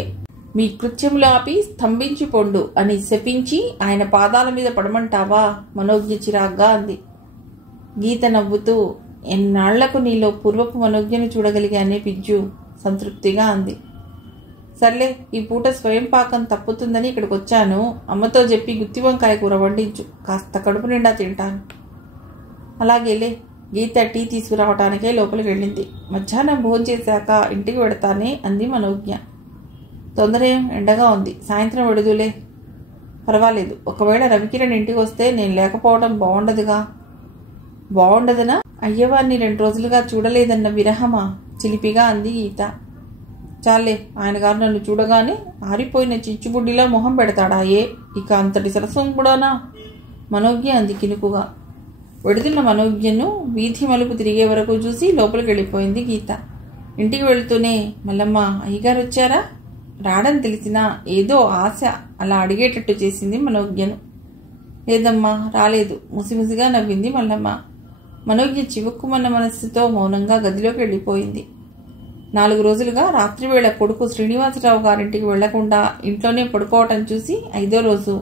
మీ కృత్యములాపి స్తంభించిపొండు అని శపించి ఆయన పాదాల మీద పడమంటావా? మనోజ్ఞ చిరాగ్గా అంది. గీత నవ్వుతూ, ఎన్నాళ్లకు నీలో పూర్వపు మనోజ్ఞను చూడగలిగానే పిజ్జు సంతృప్తిగా అంది. సర్లే, ఈ పూట స్వయం పాకం తప్పుతుందని ఇక్కడికి వచ్చాను. అమ్మతో చెప్పి గుత్తి వంకాయ కూర వండించు, కాస్త కడుపు నిండా తింటాను. అలాగేలే. గీత టీ తీసుకురావటానికే లోపలికి వెళ్ళింది. మధ్యాహ్నం భోజనం చేశాక ఇంటికి వెడతానే అంది మనోజ్ఞ. తొందర ఏం, ఎండగా ఉంది, సాయంత్రం వెడుదులే. పర్వాలేదు, ఒకవేళ రవికిరణ్ ఇంటికి వస్తే నేను లేకపోవడం బాగుండదుగా. బాగుండదనా? అయ్యవారిని 2 రోజులుగా చూడలేదన్న విరహమా? చిలిపిగా అంది గీత. చాలే, ఆయన గారు నన్ను చూడగానే ఆరిపోయిన చిచ్చుబుడ్డిలా మొహం పెడతాడా? ఇక అంతటి సరసం కూడానా? మనోజ్ఞ అంది కినుకుగా. వెడుతున్న మనోజ్ఞను వీధి మలుపు తిరిగే వరకు చూసి లోపలికి వెళ్ళిపోయింది గీత. ఇంటికి వెళుతూనే, మల్లమ్మ, అయ్యగారు వచ్చారా? రాడని తెలిసినా ఏదో ఆశ అలా అడిగేటట్టు చేసింది మనోజ్ఞను. లేదమ్మా, రాలేదు, ముసిముసిగా నవ్వింది మల్లమ్మ. మనోజ్ఞ చివుక్కుమన్న మనస్సుతో మౌనంగా గదిలోకి వెళ్ళిపోయింది. 4 రోజులుగా రాత్రివేళ కొడుకు శ్రీనివాసరావు గారింటికి వెళ్లకుండా ఇంట్లోనే పడుకోవటం చూసి 5వ రోజు,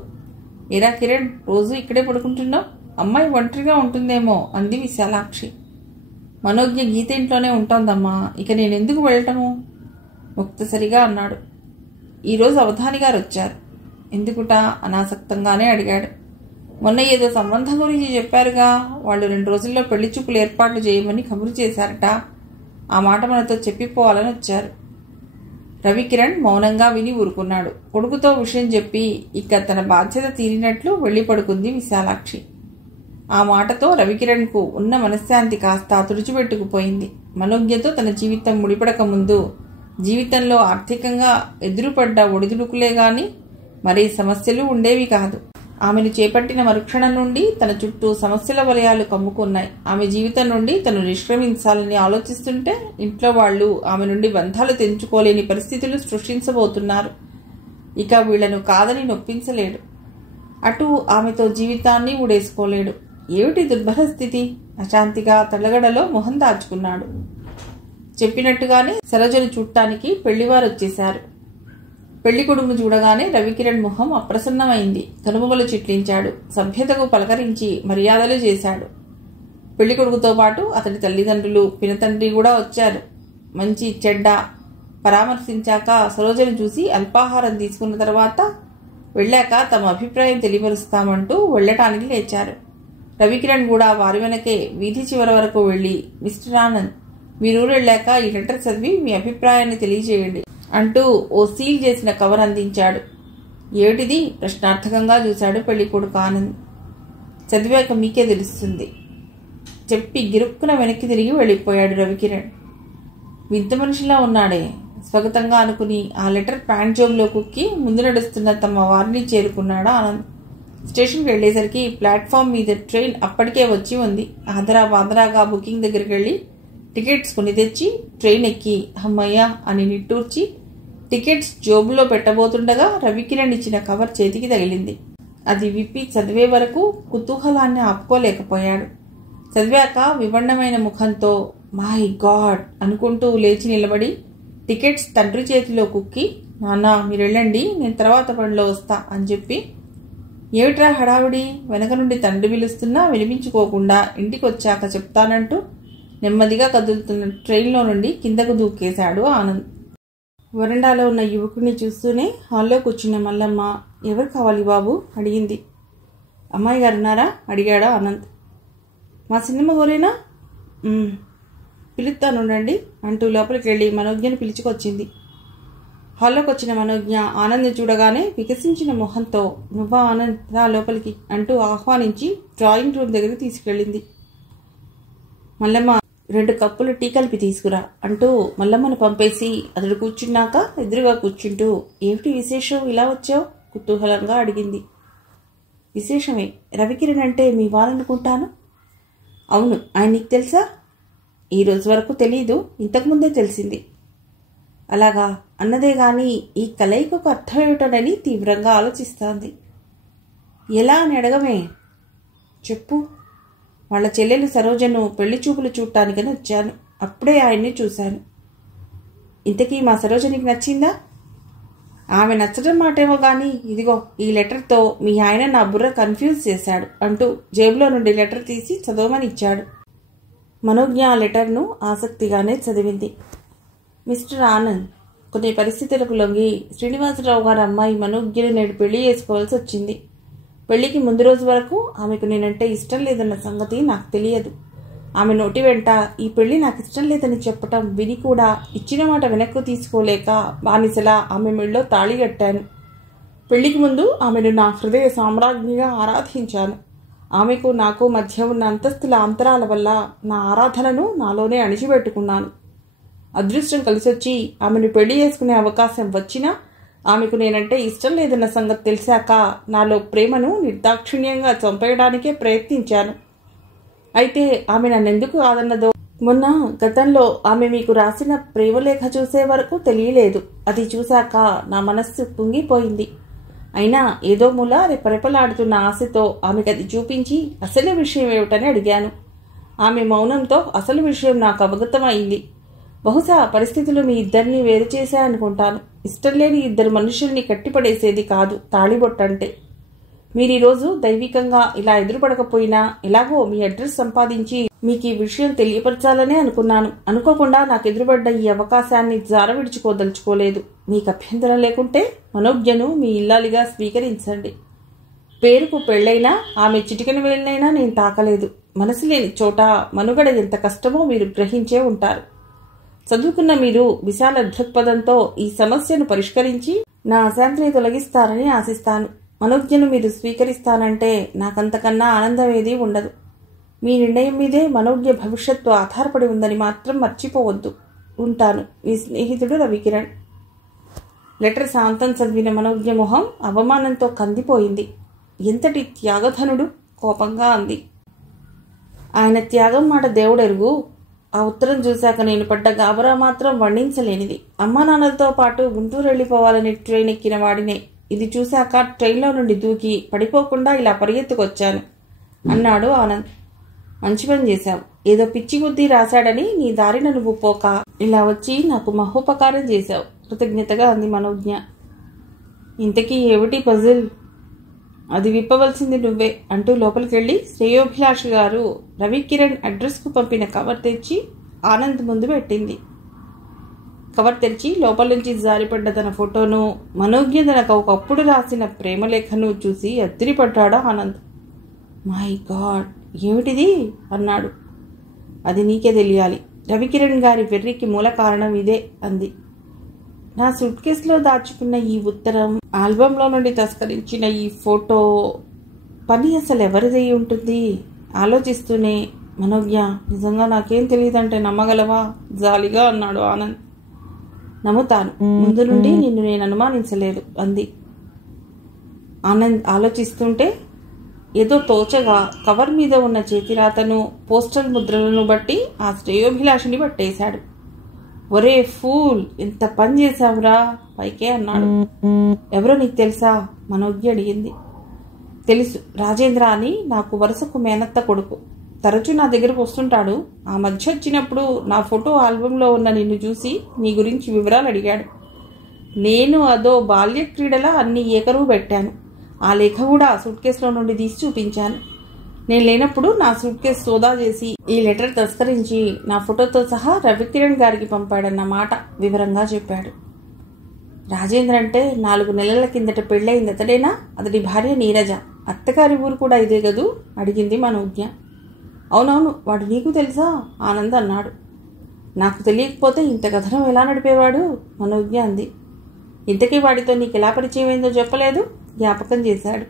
ఎరా కిరణ్, రోజు ఇక్కడే పడుకుంటున్నావు? అమ్మాయి ఒంటరిగా ఉంటుందేమో అంది విశాలాక్షి. మనోజ్ఞ గీత ఇంట్లోనే ఉంటోందమ్మా, ఇక నేనెందుకు వెళ్ళటము? ముక్తసరిగా అన్నాడు. ఈరోజు అవధాని గారు వచ్చారు. ఎందుకుట? అనాసక్తంగానే అడిగాడు. మొన్న ఏదో సంబంధం గురించి చెప్పారుగా, వాళ్ళు 2 రోజుల్లో పెళ్లి చూపులు ఏర్పాట్లు చేయమని కబురు చేశారట. ఆ మాట మనతో చెప్పిపోవాలని వచ్చారు. రవికిరణ్ మౌనంగా విని ఊరుకున్నాడు. కొడుకుతో విషయం చెప్పి ఇక తన బాధ్యత తీరినట్లు వెళ్లి పడుకుంది విశాలాక్షి. ఆ మాటతో రవికిరణ్కు ఉన్న మనశ్శాంతి కాస్త తుడిచిపెట్టుకుపోయింది. మనోజ్ఞతో తన జీవితం ముడిపడక ముందు జీవితంలో ఆర్థికంగా ఎదురుపడ్డ ఒడిదుడుకులే గాని మరే సమస్యలు ఉండేవి కాదు. ఆమెను చేపట్టిన మరుక్షణం నుండి తన చుట్టూ సమస్యల వలయాలు కమ్ముకున్నాయి. ఆమె జీవితం నుండి తను నిష్క్రమించాలని ఆలోచిస్తుంటే ఇంట్లో వాళ్ళు ఆమె నుండి బంధాలు తెంచుకోలేని పరిస్థితులు సృష్టించబోతున్నారు. ఇక వీళ్లను కాదని నొప్పించలేడు. అటు ఆమెతో జీవితాన్ని ఊడేసుకోలేడు. ఏమిటి దుర్భర స్థితి? అశాంతిగా తలగడలో మొహం దాచుకున్నాడు. చెప్పినట్టుగానే సరోజను చూడటానికి పెళ్లివారు వచ్చేశారు. పెళ్లి కొడుకును చూడగానే రవికిరణ్ మొహం అప్రసన్నమైంది. కనుబొమలు చిట్లించాడు. సభ్యతకు పలకరించి మర్యాదలు చేశాడు. పెళ్లి కొడుకుతో పాటు అతడి తల్లిదండ్రులు, పినతండ్రి కూడా వచ్చారు. మంచి చెడ్డ పరామర్శించాక సరోజను చూసి అల్పాహారం తీసుకున్న తర్వాత వెళ్ళాక తమ అభిప్రాయం తెలియపరుస్తామంటూ వెళ్లటానికి లేచారు. రవికిరణ్ కూడా వారి వెనకే వీధి చివరి వరకు వెళ్లి, మిస్టర్ ఆనంద్, మీరూరు వెళ్ళాక ఈ లెటర్ చదివి మీ అభిప్రాయాన్ని తెలియజేయండి అంటూ ఓ సీల్ చేసిన కవర్ అందించాడు. ఏమిటిది? ప్రశ్నార్థకంగా చూశాడు పెళ్లి కొడుకు ఆనంద్. చదివాక మీకే తెలుస్తుంది చెప్పి గిరుక్కున వెనక్కి తిరిగి వెళ్ళిపోయాడు రవికిరణ్. వింత మనిషిలా ఉన్నాడే స్వాగతంగా అనుకుని ఆ లెటర్ ప్యాంట్ జోబులో కుక్కి ముందు నడుస్తున్న తమ వారిని చేరుకున్నాడు ఆనంద్. స్టేషన్కి వెళ్లేసరికి ప్లాట్ఫామ్ మీద ట్రైన్ అప్పటికే వచ్చి ఉంది. ఆదరాగా బుకింగ్ దగ్గరికి వెళ్ళి టికెట్స్ కొని తెచ్చి ట్రైన్ ఎక్కి అమ్మయ్య అని నిట్టూర్చి టికెట్స్ జోబులో పెట్టబోతుండగా రవికిరణ్ ఇచ్చిన కవర్ చేతికి తగిలింది. అది విప్పి చదివే వరకు కుతూహలాన్ని ఆపుకోలేకపోయాడు. చదివాక వివన్నమైన ముఖంతో మై గాడ్ అనుకుంటూ లేచి నిలబడి టికెట్స్ తండ్రి చేతిలో కుక్కి, నాన్న మీరెళ్ళండి, నేను తర్వాత పనిలో వస్తా అని చెప్పి, ఏమిట్రా హడావిడి? వెనక నుండి తండ్రి పిలుస్తున్నా వినిపించుకోకుండా ఇంటికి వచ్చాక చెప్తానంటూ నెమ్మదిగా కదులుతున్న ట్రైన్లో నుండి కిందకు దూకేశాడు ఆనంద్. వరండాలో ఉన్న యువకుడిని చూస్తూనే హాల్లో కూర్చున్న మల్లమ్మ, ఎవరు కావాలి బాబు అడిగింది. అమ్మాయి గారున్నారా అడిగాడు ఆనంద్. మా సినిమా గోరేనా? పిలుస్తానుండండి అంటూ లోపలికి వెళ్ళి మనోజ్ఞని పిలుచుకొచ్చింది. హాల్లోకి వచ్చిన మనోజ్ఞ ఆనంద్ని చూడగానే వికసించిన మొహంతో, నువ్వా ఆనంద్, రా లోపలికి అంటూ ఆహ్వానించి డ్రాయింగ్ రూమ్ దగ్గరికి తీసుకెళ్ళింది. మల్లమ్మ, 2 కప్పులు టీ కలిపి తీసుకురా అంటూ మల్లమ్మను పంపేసి అతడు కూర్చున్నాక ఎదురుగా కూర్చుంటూ, ఏమిటి విశేషం, ఇలా వచ్చావు కుతూహలంగా అడిగింది. విశేషమే, రవికిరణ్ అంటే మీ వారనుకుంటాను. అవును, ఆయన నీకు తెలుసా? ఈ రోజు వరకు తెలీదు, ఇంతకుముందే తెలిసింది. అలాగా అన్నదే గాని ఈ కలయికకు అర్థం ఏమిటోనని తీవ్రంగా ఆలోచిస్తోంది. ఎలా అని అడగమే. చెప్పు వాళ్ళ చెల్లెలు సరోజను పెళ్లి చూపులు చూడటానికని వచ్చాను. అప్పుడే ఆయన్ని చూశాను. ఇంతకీ మా సరోజనికి నచ్చిందా? ఆమె నచ్చడం మాటేమో కానీ ఇదిగో ఈ లెటర్తో మీ ఆయన నా బుర్ర కన్ఫ్యూజ్ చేశాడు అంటూ జేబులో నుండి లెటర్ తీసి చదవమని ఇచ్చాడు. మనోజ్ఞ ఆ లెటర్ను ఆసక్తిగానే చదివింది. మిస్టర్ ఆనంద్, కొన్ని పరిస్థితులకు లొంగి శ్రీనివాసరావు గారి అమ్మాయి మనోజ్ఞను నేడు పెళ్లి చేసుకోవాల్సి వచ్చింది. పెళ్లికి ముందు రోజు వరకు ఆమెకు నేనంటే ఇష్టం లేదన్న సంగతి నాకు తెలియదు. ఆమె నోటి వెంట ఈ పెళ్లి నాకు ఇష్టం లేదని చెప్పటం విని కూడా ఇచ్చిన మాట వెనక్కు తీసుకోలేక బానిసలా ఆమె మెళ్ళో తాళి కట్టాను. పెళ్లికి ముందు ఆమెను నా హృదయ సామ్రాజ్ఞిగా ఆరాధించాను. ఆమెకు నాకు మధ్య ఉన్న అంతస్తుల అంతరాల వల్ల నా ఆరాధనను నాలోనే అణిచిపెట్టుకున్నాను. అదృష్టం కలిసొచ్చి ఆమెను పెళ్లి చేసుకునే అవకాశం వచ్చినా ఆమెకు నేనంటే ఇష్టం లేదన్న సంగతి తెలిసాక నాలో ప్రేమను నిర్దాక్షిణ్యంగా చంపేయడానికే ప్రయత్నించాను. అయితే ఆమె నన్నెందుకు కాదన్నదో మొన్న గతంలో ఆమె మీకు రాసిన ప్రేమలేఖ చూసే వరకు తెలియలేదు. అది చూశాక నా మనస్సు కుంగిపోయింది. అయినా ఏదో మూల రెపరెపలాడుతున్న ఆశతో ఆమెకు అది చూపించి అసలు విషయం ఏమిటని అడిగాను. ఆమె మౌనంతో అసలు విషయం నాకు అవగతమైంది. బహుశా పరిస్థితులు మీ ఇద్దరిని వేరు చేశాయనుకుంటాను. ఇష్టం లేని ఇద్దరు మనుషుల్ని కట్టిపడేసేది కాదు తాళిబొట్టంటే. మీరీరోజు దైవికంగా ఇలా ఎదురుపడకపోయినా ఎలాగో మీ అడ్రస్ సంపాదించి మీకు ఈ విషయం తెలియపరచాలనే అనుకున్నాను. అనుకోకుండా నాకు ఎదురుపడ్డ ఈ అవకాశాన్ని జారవిడుచుకోదలుచుకోలేదు. మీకు అభ్యంతరం లేకుంటే మనోజ్ఞను మీ ఇల్లాలిగా స్వీకరించండి. పేరుకు పెళ్లైనా ఆమె చిటికెన వేలినైనా నేను తాకలేదు. మనసు లేని చోట మనుగడ ఎంత కష్టమో మీరు గ్రహించే ఉంటారు. చదువుకున్న మీరు విశాల దృక్పథంతో ఈ సమస్యను పరిష్కరించి నా అశాంతిని తొలగిస్తారని ఆశిస్తాను. మనోజ్ఞను మీరు స్వీకరిస్తానంటే నాకంతకన్నా ఆనందం ఏదీ ఉండదు. మీ నిర్ణయం మీదే మనోజ్ఞ భవిష్యత్తు ఆధారపడి ఉందని మాత్రం మర్చిపోవద్దు. ఉంటాను, మీ స్నేహితుడు రవికిరణ్. లెటర్ శాంతం చదివిన మనోజ్ఞ మొహం అవమానంతో కందిపోయింది. ఎంతటి త్యాగధనుడు, కోపంగా అంది. ఆయన త్యాగం మాట దేవుడెరుగు. ఆ ఉత్తరం చూశాక నేను పడ్డ గాబరా మాత్రం వర్ణించలేనిది. అమ్మా నాన్నలతో పాటు గుంటూరు వెళ్ళిపోవాలని ట్రైన్ ఎక్కిన వాడినే. ఇది చూశాక ట్రైన్లో నుండి దూకి పడిపోకుండా ఇలా పరిగెత్తుకొచ్చాను అన్నాడు ఆనంద్. మంచి పని చేశావు. ఏదో పిచ్చి బుద్ధి రాశాడని నీ దారిన నువ్వు పోక ఇలా వచ్చి నాకు మహోపకారం చేశావు, కృతజ్ఞతగా అంది మనోజ్ఞ. ఇంతకీ ఏమిటి పజిల్? అది విప్పవలసింది నువ్వే అంటూ లోపలికెళ్ళి శ్రేయోభిలాషి గారు రవికిరణ్ అడ్రస్కు పంపిన కవర్ తెచ్చి ఆనంద్ ముందు పెట్టింది. కవర్ తెరిచి లోపల నుంచి జారిపడ్డ తన ఫోటోను, మనోజ్ఞ తనకు ఒకప్పుడు రాసిన ప్రేమలేఖను చూసి అద్దిరిపడ్డాడు ఆనంద్. మై గాడ్, ఏమిటిది అన్నాడు. అది నీకే తెలియాలి. రవికిరణ్ గారి వెర్రికి మూల కారణం ఇదే అంది. నా సూట్ కేసులో దాచుకున్న ఈ ఉత్తరం, ఆల్బంలో నుండి తస్కరించిన ఈ ఫోటో, పని అసలు ఎవరిది ఉంటుంది? ఆలోచిస్తూనే, మనోజ్ఞ నిజంగా నాకేం తెలియదంటే నమ్మగలవా? జాలిగా అన్నాడు ఆనంద్. నమ్ముతాను, ముందు నుండి నిన్ను నేను అనుమానించలేదు అంది. ఆనంద్ ఆలోచిస్తుంటే ఏదో తోచగా కవర్ మీద ఉన్న చేతిరాతను, పోస్టల్ ముద్రలను బట్టి ఆ శ్రేయోభిలాషిని పట్టేశాడు. ఒరే ఫూల్, ఎంత పని చేశావురా పైకే అన్నాడు. ఎవరో నీకు తెలుసా? మనోజ్ఞ అడిగింది. తెలుసు, రాజేంద్ర అని నాకు వరుసకు మేనత్త కొడుకు. తరచూ నా దగ్గరకు వస్తుంటాడు. ఆ మధ్య వచ్చినప్పుడు నా ఫోటో ఆల్బంలో ఉన్న నిన్ను చూసి నీ గురించి వివరాలు అడిగాడు. నేను అదో బాల్య క్రీడలా అన్ని ఏకరువు పెట్టాను. ఆ లేఖ కూడా సూట్ కేసులో నుండి తీసి చూపించాను. నేను లేనప్పుడు నా సూట్ కేసు సోదా చేసి ఈ లెటర్ తస్కరించి నా ఫోటోతో సహా రవికిరణ్ గారికి పంపాడన్న మాట వివరంగా చెప్పాడు. రాజేంద్ర అంటే 4 నెలల కిందట పెళ్ళయింది అతడేనా? అతడి భార్య నీరజ. అత్తగారి ఊరు కూడా ఇదే గదు అడిగింది మనోజ్ఞ. అవునవును, వాడు నీకు తెలుసా? ఆనంద్ అన్నాడు. నాకు తెలియకపోతే ఇంత కథనం ఎలా నడిపేవాడు? మనోజ్ఞ అంది. ఇంతకీ వాడితో నీకు ఎలా పరిచయం అయిందో చెప్పలేదు? జ్ఞాపకం చేశాడు.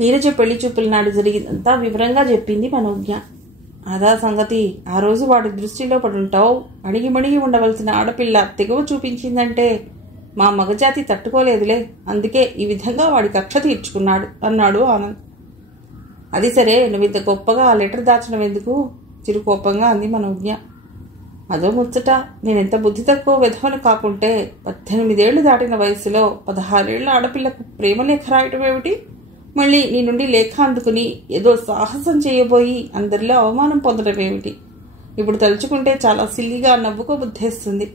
నీరజ పెళ్లి చూపుల నాడు జరిగిందంతా వివరంగా చెప్పింది మనోజ్ఞ. అదా సంగతి. ఆ రోజు వాడి దృష్టిలో పడుంటావు. అడిగిమడిగి ఉండవలసిన ఆడపిల్ల తెగువ చూపించిందంటే మా మగజాతి తట్టుకోలేదులే. అందుకే ఈ విధంగా వాడి కక్ష తీర్చుకున్నాడు అన్నాడు ఆనంద్. అది సరే, నువ్వు ఇంత గొప్పగా ఆ లెటర్ దాచడం ఎందుకు? చిరుకోపంగా అంది మనోజ్ఞ. అదో ముచ్చట. నేనెంత బుద్ధి తక్కువ విధవను కాకుంటే 18 ఏళ్లు దాటిన వయసులో 16 ఏళ్ల ఆడపిల్లకు ప్రేమలేఖ రాయటం ఏమిటి? మళ్ళీ నీ నుండి లేఖ అందుకుని ఏదో సాహసం చేయబోయి అందరిలో అవమానం పొందడం ఏమిటి? ఇప్పుడు తలుచుకుంటే చాలా సిల్లిగా నవ్వుకోబుద్ధేస్తుంది.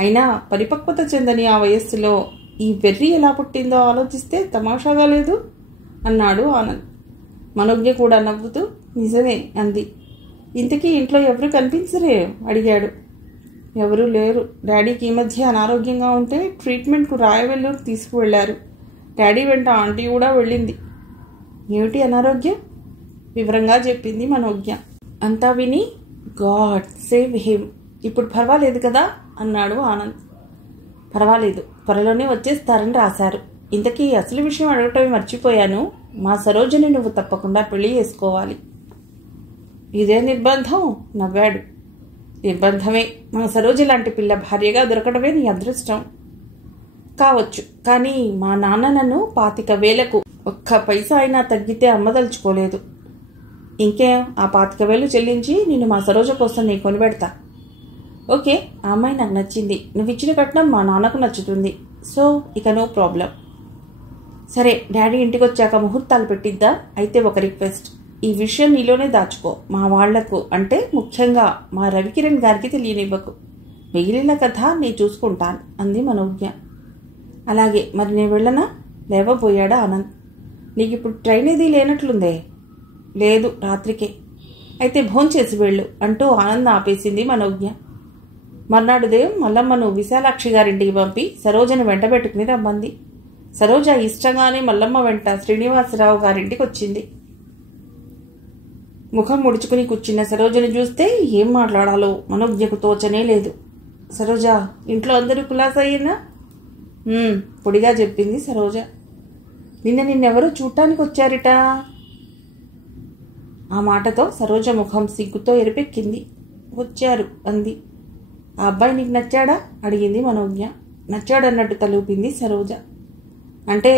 అయినా పరిపక్వత చెందని ఆ వయస్సులో ఈ వెర్రి ఎలా పుట్టిందో ఆలోచిస్తే తమాషాగా లేదు అన్నాడు ఆనంద్. మనోజ్ఞ కూడా నవ్వుతూ నిజమే అంది. ఇంతకీ ఇంట్లో ఎవరు కనిపించరే అడిగాడు. ఎవరూ లేరు. డాడీకి ఈ మధ్య అనారోగ్యంగా ఉంటే ట్రీట్మెంట్కు రాయవెల్లూరు తీసుకువెళ్లారు. డాడీ వెంట ఆంటీ కూడా వెళ్ళింది. ఏమిటి అనారోగ్యం? వివరంగా చెప్పింది మనోజ్ఞ. అంతా విని గాడ్ సేవ్ హిమ్, ఇప్పుడు పర్వాలేదు కదా అన్నాడు ఆనంద్. పర్వాలేదు, త్వరలోనే వచ్చేస్తారని రాశారు. ఇంతకీ అసలు విషయం అడగటమే మర్చిపోయాను. మా సరోజని నువ్వు తప్పకుండా పెళ్లి చేసుకోవాలి. ఇదే నిర్బంధం? నవ్వాడు. నిర్బంధమే. మా సరోజ లాంటి పిల్ల భార్యగా దొరకడమే నీ అదృష్టం. కావచ్చు, కానీ మా నాన్న నన్ను 25,000కు ఒక్క పైసా అయినా తగ్గితే అమ్మదలుచుకోలేదు. ఇంకేం, ఆ 25,000 చెల్లించి నిన్ను మా సరోజ కోసం నీ కొనిపెడతా. ఓకే, ఆ అమ్మాయి నాకు నచ్చింది. నువ్వు ఇచ్చిన కట్నం మా నాన్నకు నచ్చుతుంది. సో ఇక నో ప్రాబ్లం. సరే, డాడీ ఇంటికి వచ్చాక ముహూర్తాలు పెట్టిద్దా? అయితే ఒక రిక్వెస్ట్, ఈ విషయం నీలోనే దాచుకో. మా వాళ్లకు, అంటే ముఖ్యంగా మా రవికిరణ్ గారికి తెలియనివ్వకు. మిగిలిన కథ నేను చూసుకుంటాను అంది మనోజ్ఞ. అలాగే, మరి నేను వెళ్ళనా? లేవబోయాడా ఆనంద్. నీకు ఇప్పుడు ట్రైన్ ఏదీ లేనట్లుందే? లేదు, రాత్రికే. అయితే భోంచేసి వెళ్ళు అంటూ ఆనంద్ ఆపేసింది మనోజ్ఞ. మర్నాడుదేం మల్లమ్మను విశాలాక్షి గారింటికి పంపి సరోజను వెంటబెట్టుకుని రమ్మంది. సరోజ ఇష్టంగానే మల్లమ్మ వెంట శ్రీనివాసరావు గారింటికి వచ్చింది. ముఖం ముడుచుకుని కూర్చున్న సరోజను చూస్తే ఏం మాట్లాడాలో మనోజ్ఞకు తోచనే లేదు. సరోజ, ఇంట్లో అందరూ కులాసయ్యేనా? పొడిగా చెప్పింది సరోజ. నిన్నెవరో చూడటానికి వచ్చారిట. ఆ మాటతో సరోజ ముఖం సిగ్గుతో ఎరిపెక్కింది. వచ్చారు అంది. ఆ అబ్బాయి నీకు నచ్చాడా అడిగింది మనోజ్ఞ. నచ్చాడన్నట్టు తలూపింది సరోజ. అంటే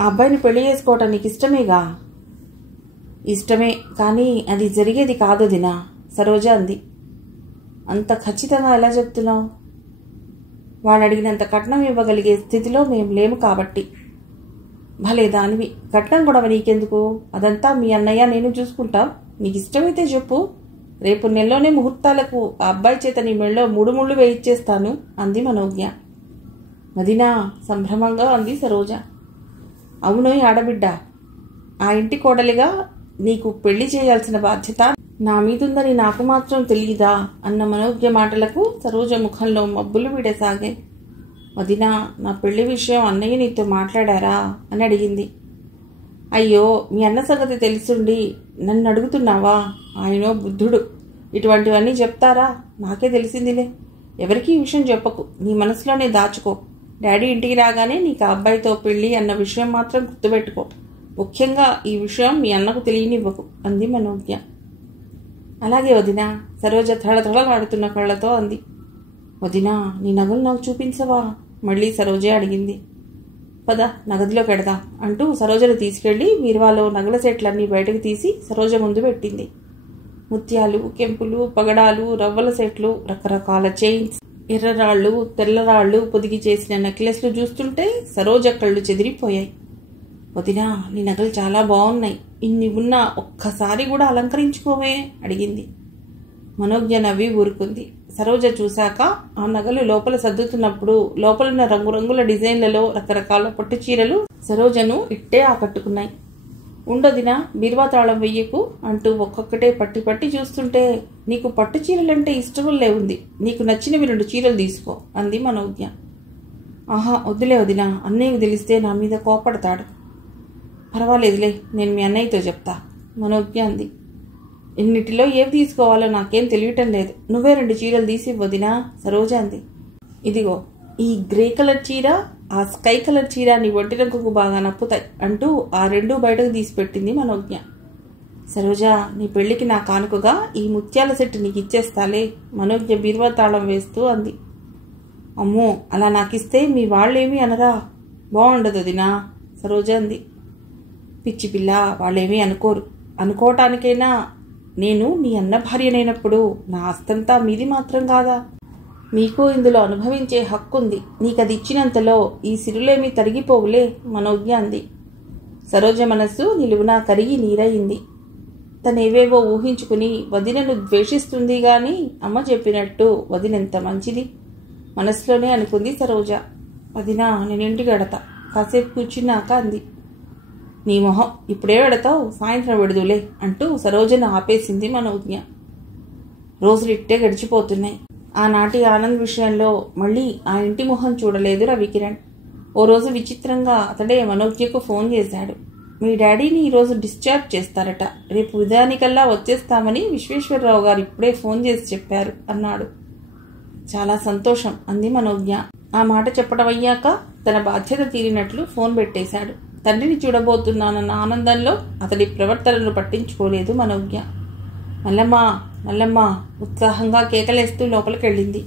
ఆ అబ్బాయిని పెళ్లి చేసుకోవటం నీకు ఇష్టమేగా? ఇష్టమే, కానీ అది జరిగేది కాదు దినా, సరోజ అంది. అంత ఖచ్చితంగా ఎలా చెప్తున్నావు? వాడు అడిగినంత కట్నం ఇవ్వగలిగే స్థితిలో మేం లేము కాబట్టి. భలే దానివి, కట్నం కూడా నీకెందుకు? అదంతా మీ అన్నయ్య నేను చూసుకుంటాం. నీకు ఇష్టమైతే చెప్పు. రేపు నెలలోనే ముహూర్తాలకు ఆ అబ్బాయి చేత నీ మెళ్ళో 3 ముళ్ళు వేయిచ్చేస్తాను అంది మనోజ్ఞ. మదినా సంభ్రమంగా అంది సరోజ. అవునోయ్ ఆడబిడ్డ, ఆ ఇంటి కోడలిగా నీకు పెళ్లి చేయాల్సిన బాధ్యత నా మీదుందని నాకు మాత్రం తెలియదా అన్న మనోజ్ఞ మాటలకు సరోజ ముఖంలో మబ్బులు విడసాగాయి. వదినా, నా పెళ్లి విషయం అన్నయ్య నీతో మాట్లాడారా అని అడిగింది. అయ్యో, మీ అన్న సంగతి తెలుసుండి నన్ను అడుగుతున్నావా? ఆయనో బుద్ధుడు, ఇటువంటివన్నీ చెప్తారా? నాకే తెలిసిందిలే. ఎవరికీ ఈ విషయం చెప్పకు, నీ మనసులోనే దాచుకో. డాడీ ఇంటికి రాగానే నీకు ఆ అబ్బాయితో పెళ్లి అన్న విషయం మాత్రం గుర్తుపెట్టుకో. ముఖ్యంగా ఈ విషయం మీ అన్నకు తెలియనివ్వకు అంది మనోజ్ఞ. అలాగే వదినా, సరోజ థళథళలాడుతున్న కళ్ళతో అంది. వదినా, నీ నగలు నాకు చూపించవా మళ్ళీ సరోజే అడిగింది. పద, నగదిలోకి వెడదాం అంటూ సరోజను తీసుకెళ్లి బీరువాలో నగల సెట్లన్నీ బయటకు తీసి సరోజ ముందు పెట్టింది. ముత్యాలు, కెంపులు, పగడాలు, రవ్వల సెట్లు, రకరకాల చైన్స్, ఎర్రరాళ్లు, తెల్లరాళ్లు పొదిగి చేసిన నెక్లెస్లు చూస్తుంటే సరోజ కళ్ళు చెదిరిపోయాయి. వదినా, నీ నగలు చాలా బాగున్నాయి. ఇన్ని ఉన్నా ఒక్కసారి కూడా అలంకరించుకోవే అడిగింది. మనోజ్ఞ నవ్వి ఊరుకుంది. సరోజ చూశాక ఆ నగలు లోపల సర్దుతున్నప్పుడు లోపలున్న రంగురంగుల డిజైన్లలో రకరకాల పట్టు చీరలు సరోజను ఇట్టే ఆకట్టుకున్నాయి. ఉండొదినా, బీరువా తాళం వెయ్యకు అంటూ ఒక్కొక్కటే పట్టి పట్టి చూస్తుంటే నీకు పట్టు చీరలంటే ఇష్టములే ఉంది. నీకు నచ్చినవి 2 చీరలు తీసుకో అంది మనోజ్ఞ. ఆహా, వద్దులే వదినా, అన్నయ్యకు తెలిస్తే నా మీద కోపడతాడు. పర్వాలేదులే, నేను మీ అన్నయ్యతో చెప్తా మనోజ్ఞ అంది. ఇన్నిటిలో ఏవి తీసుకోవాలో నాకేం తెలియటం లేదు. నువ్వే 2 చీరలు తీసి వదినా సరోజ అంది. ఇదిగో, ఈ గ్రే కలర్ చీర, ఆ స్కై కలర్ చీర నీ ఒంటి రంగుకు బాగా నప్పుతాయి అంటూ ఆ 2 బయటకు తీసిపెట్టింది మనోజ్ఞ. సరోజ, నీ పెళ్లికి నా కానుకగా ఈ ముత్యాల సెట్ నీకు ఇచ్చేస్తాలే మనోజ్ఞ బీరువా తాళం వేస్తూ అంది. అమ్మో, అలా నాకిస్తే మీ వాళ్ళేమీ అనరా? బాగుండదు వదినా సరోజ అంది. పిచ్చి పిల్ల, వాళ్ళేమీ అనుకోరు. అనుకోవటానికైనా నేను నీ అన్న భార్యనైనప్పుడు నా ఆస్తంతా మీది మాత్రం కాదా? మీకు ఇందులో అనుభవించే హక్కుంది. నీకది ఇచ్చినంతలో ఈ సిరులేమీ తరిగిపోవులే మనోజ్ఞ అంది. సరోజ మనస్సు నిలువునా కరిగి నీరయింది. తనేవేవో ఊహించుకుని వదినను ద్వేషిస్తుంది గాని అమ్మ చెప్పినట్టు వదినెంత మంచిది మనసులోనే అనుకుంది సరోజ. వదినా, నేనింటికి వెడతా, కాసేపు కూర్చున్నాక అంది. నీ మొహం, ఇప్పుడే వెడతావు, సాయంత్రం వెడుదులే అంటూ సరోజను ఆపేసింది మనోజ్ఞ. రోజులు ఇట్టే గడిచిపోతున్నాయి. ఆనాటి ఆనంద్ విషయంలో మళ్ళీ ఆ ఇంటి మొహం చూడలేదు రవికిరణ్. ఓ రోజు విచిత్రంగా అతడే మనోజ్ఞకు ఫోన్ చేశాడు. మీ డాడీని ఈరోజు డిశ్చార్జ్ చేస్తారట, రేపు ఉదయానికల్లా వచ్చేస్తామని విశ్వేశ్వరరావు గారు ఇప్పుడే ఫోన్ చేసి చెప్పారు అన్నాడు. చాలా సంతోషం అంది మనోజ్ఞ. ఆ మాట చెప్పడం అయ్యాక తన బాధ్యత తీరినట్లు ఫోన్ పెట్టేశాడు. తండ్రిని చూడబోతున్నానన్న ఆనందంలో అతడి ప్రవర్తనను పట్టించుకోలేదు మనోజ్ఞ. మల్లమ్మ మల్లమ్మ ఉత్సాహంగా కేకలేస్తూ లోపలికెళ్ళింది.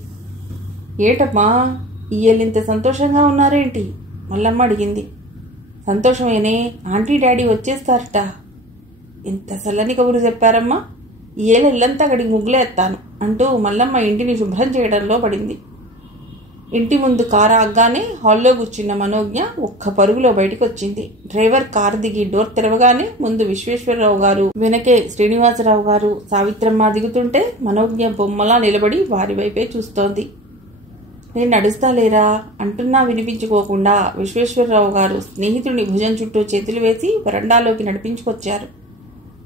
ఏటమ్మా, ఇయ్యలింత సంతోషంగా ఉన్నారేంటి? మల్లమ్మ అడిగింది. సంతోషమేనే, ఆంటీ డాడీ వచ్చేస్తారట. ఎంత చల్లని కబురు చెప్పారమ్మా, ఈ ఏళ్ళ ఇల్లంతా గడికి ముగ్గులేస్తాను అంటూ మల్లమ్మ ఇంటిని శుభ్రం చేయడంలో పడింది. ఇంటి ముందు కారు ఆగ్గానే హాల్లో కూర్చున్న మనోజ్ఞ ఒక్క పరుగులో బయటకు వచ్చింది. డ్రైవర్ కారు దిగి డోర్ తెరవగానే ముందు విశ్వేశ్వరరావు గారు, వెనకే శ్రీనివాసరావు గారు, సావిత్రమ్మ దిగుతుంటే మనోజ్ఞ బొమ్మలా నిలబడి వారి వైపే చూస్తోంది. నేను నడుస్తాలేరా అంటున్నా వినిపించుకోకుండా విశ్వేశ్వరరావు గారు స్నేహితుడిని భుజం చుట్టూ చేతులు వేసి వరండాలోకి నడిపించుకొచ్చారు.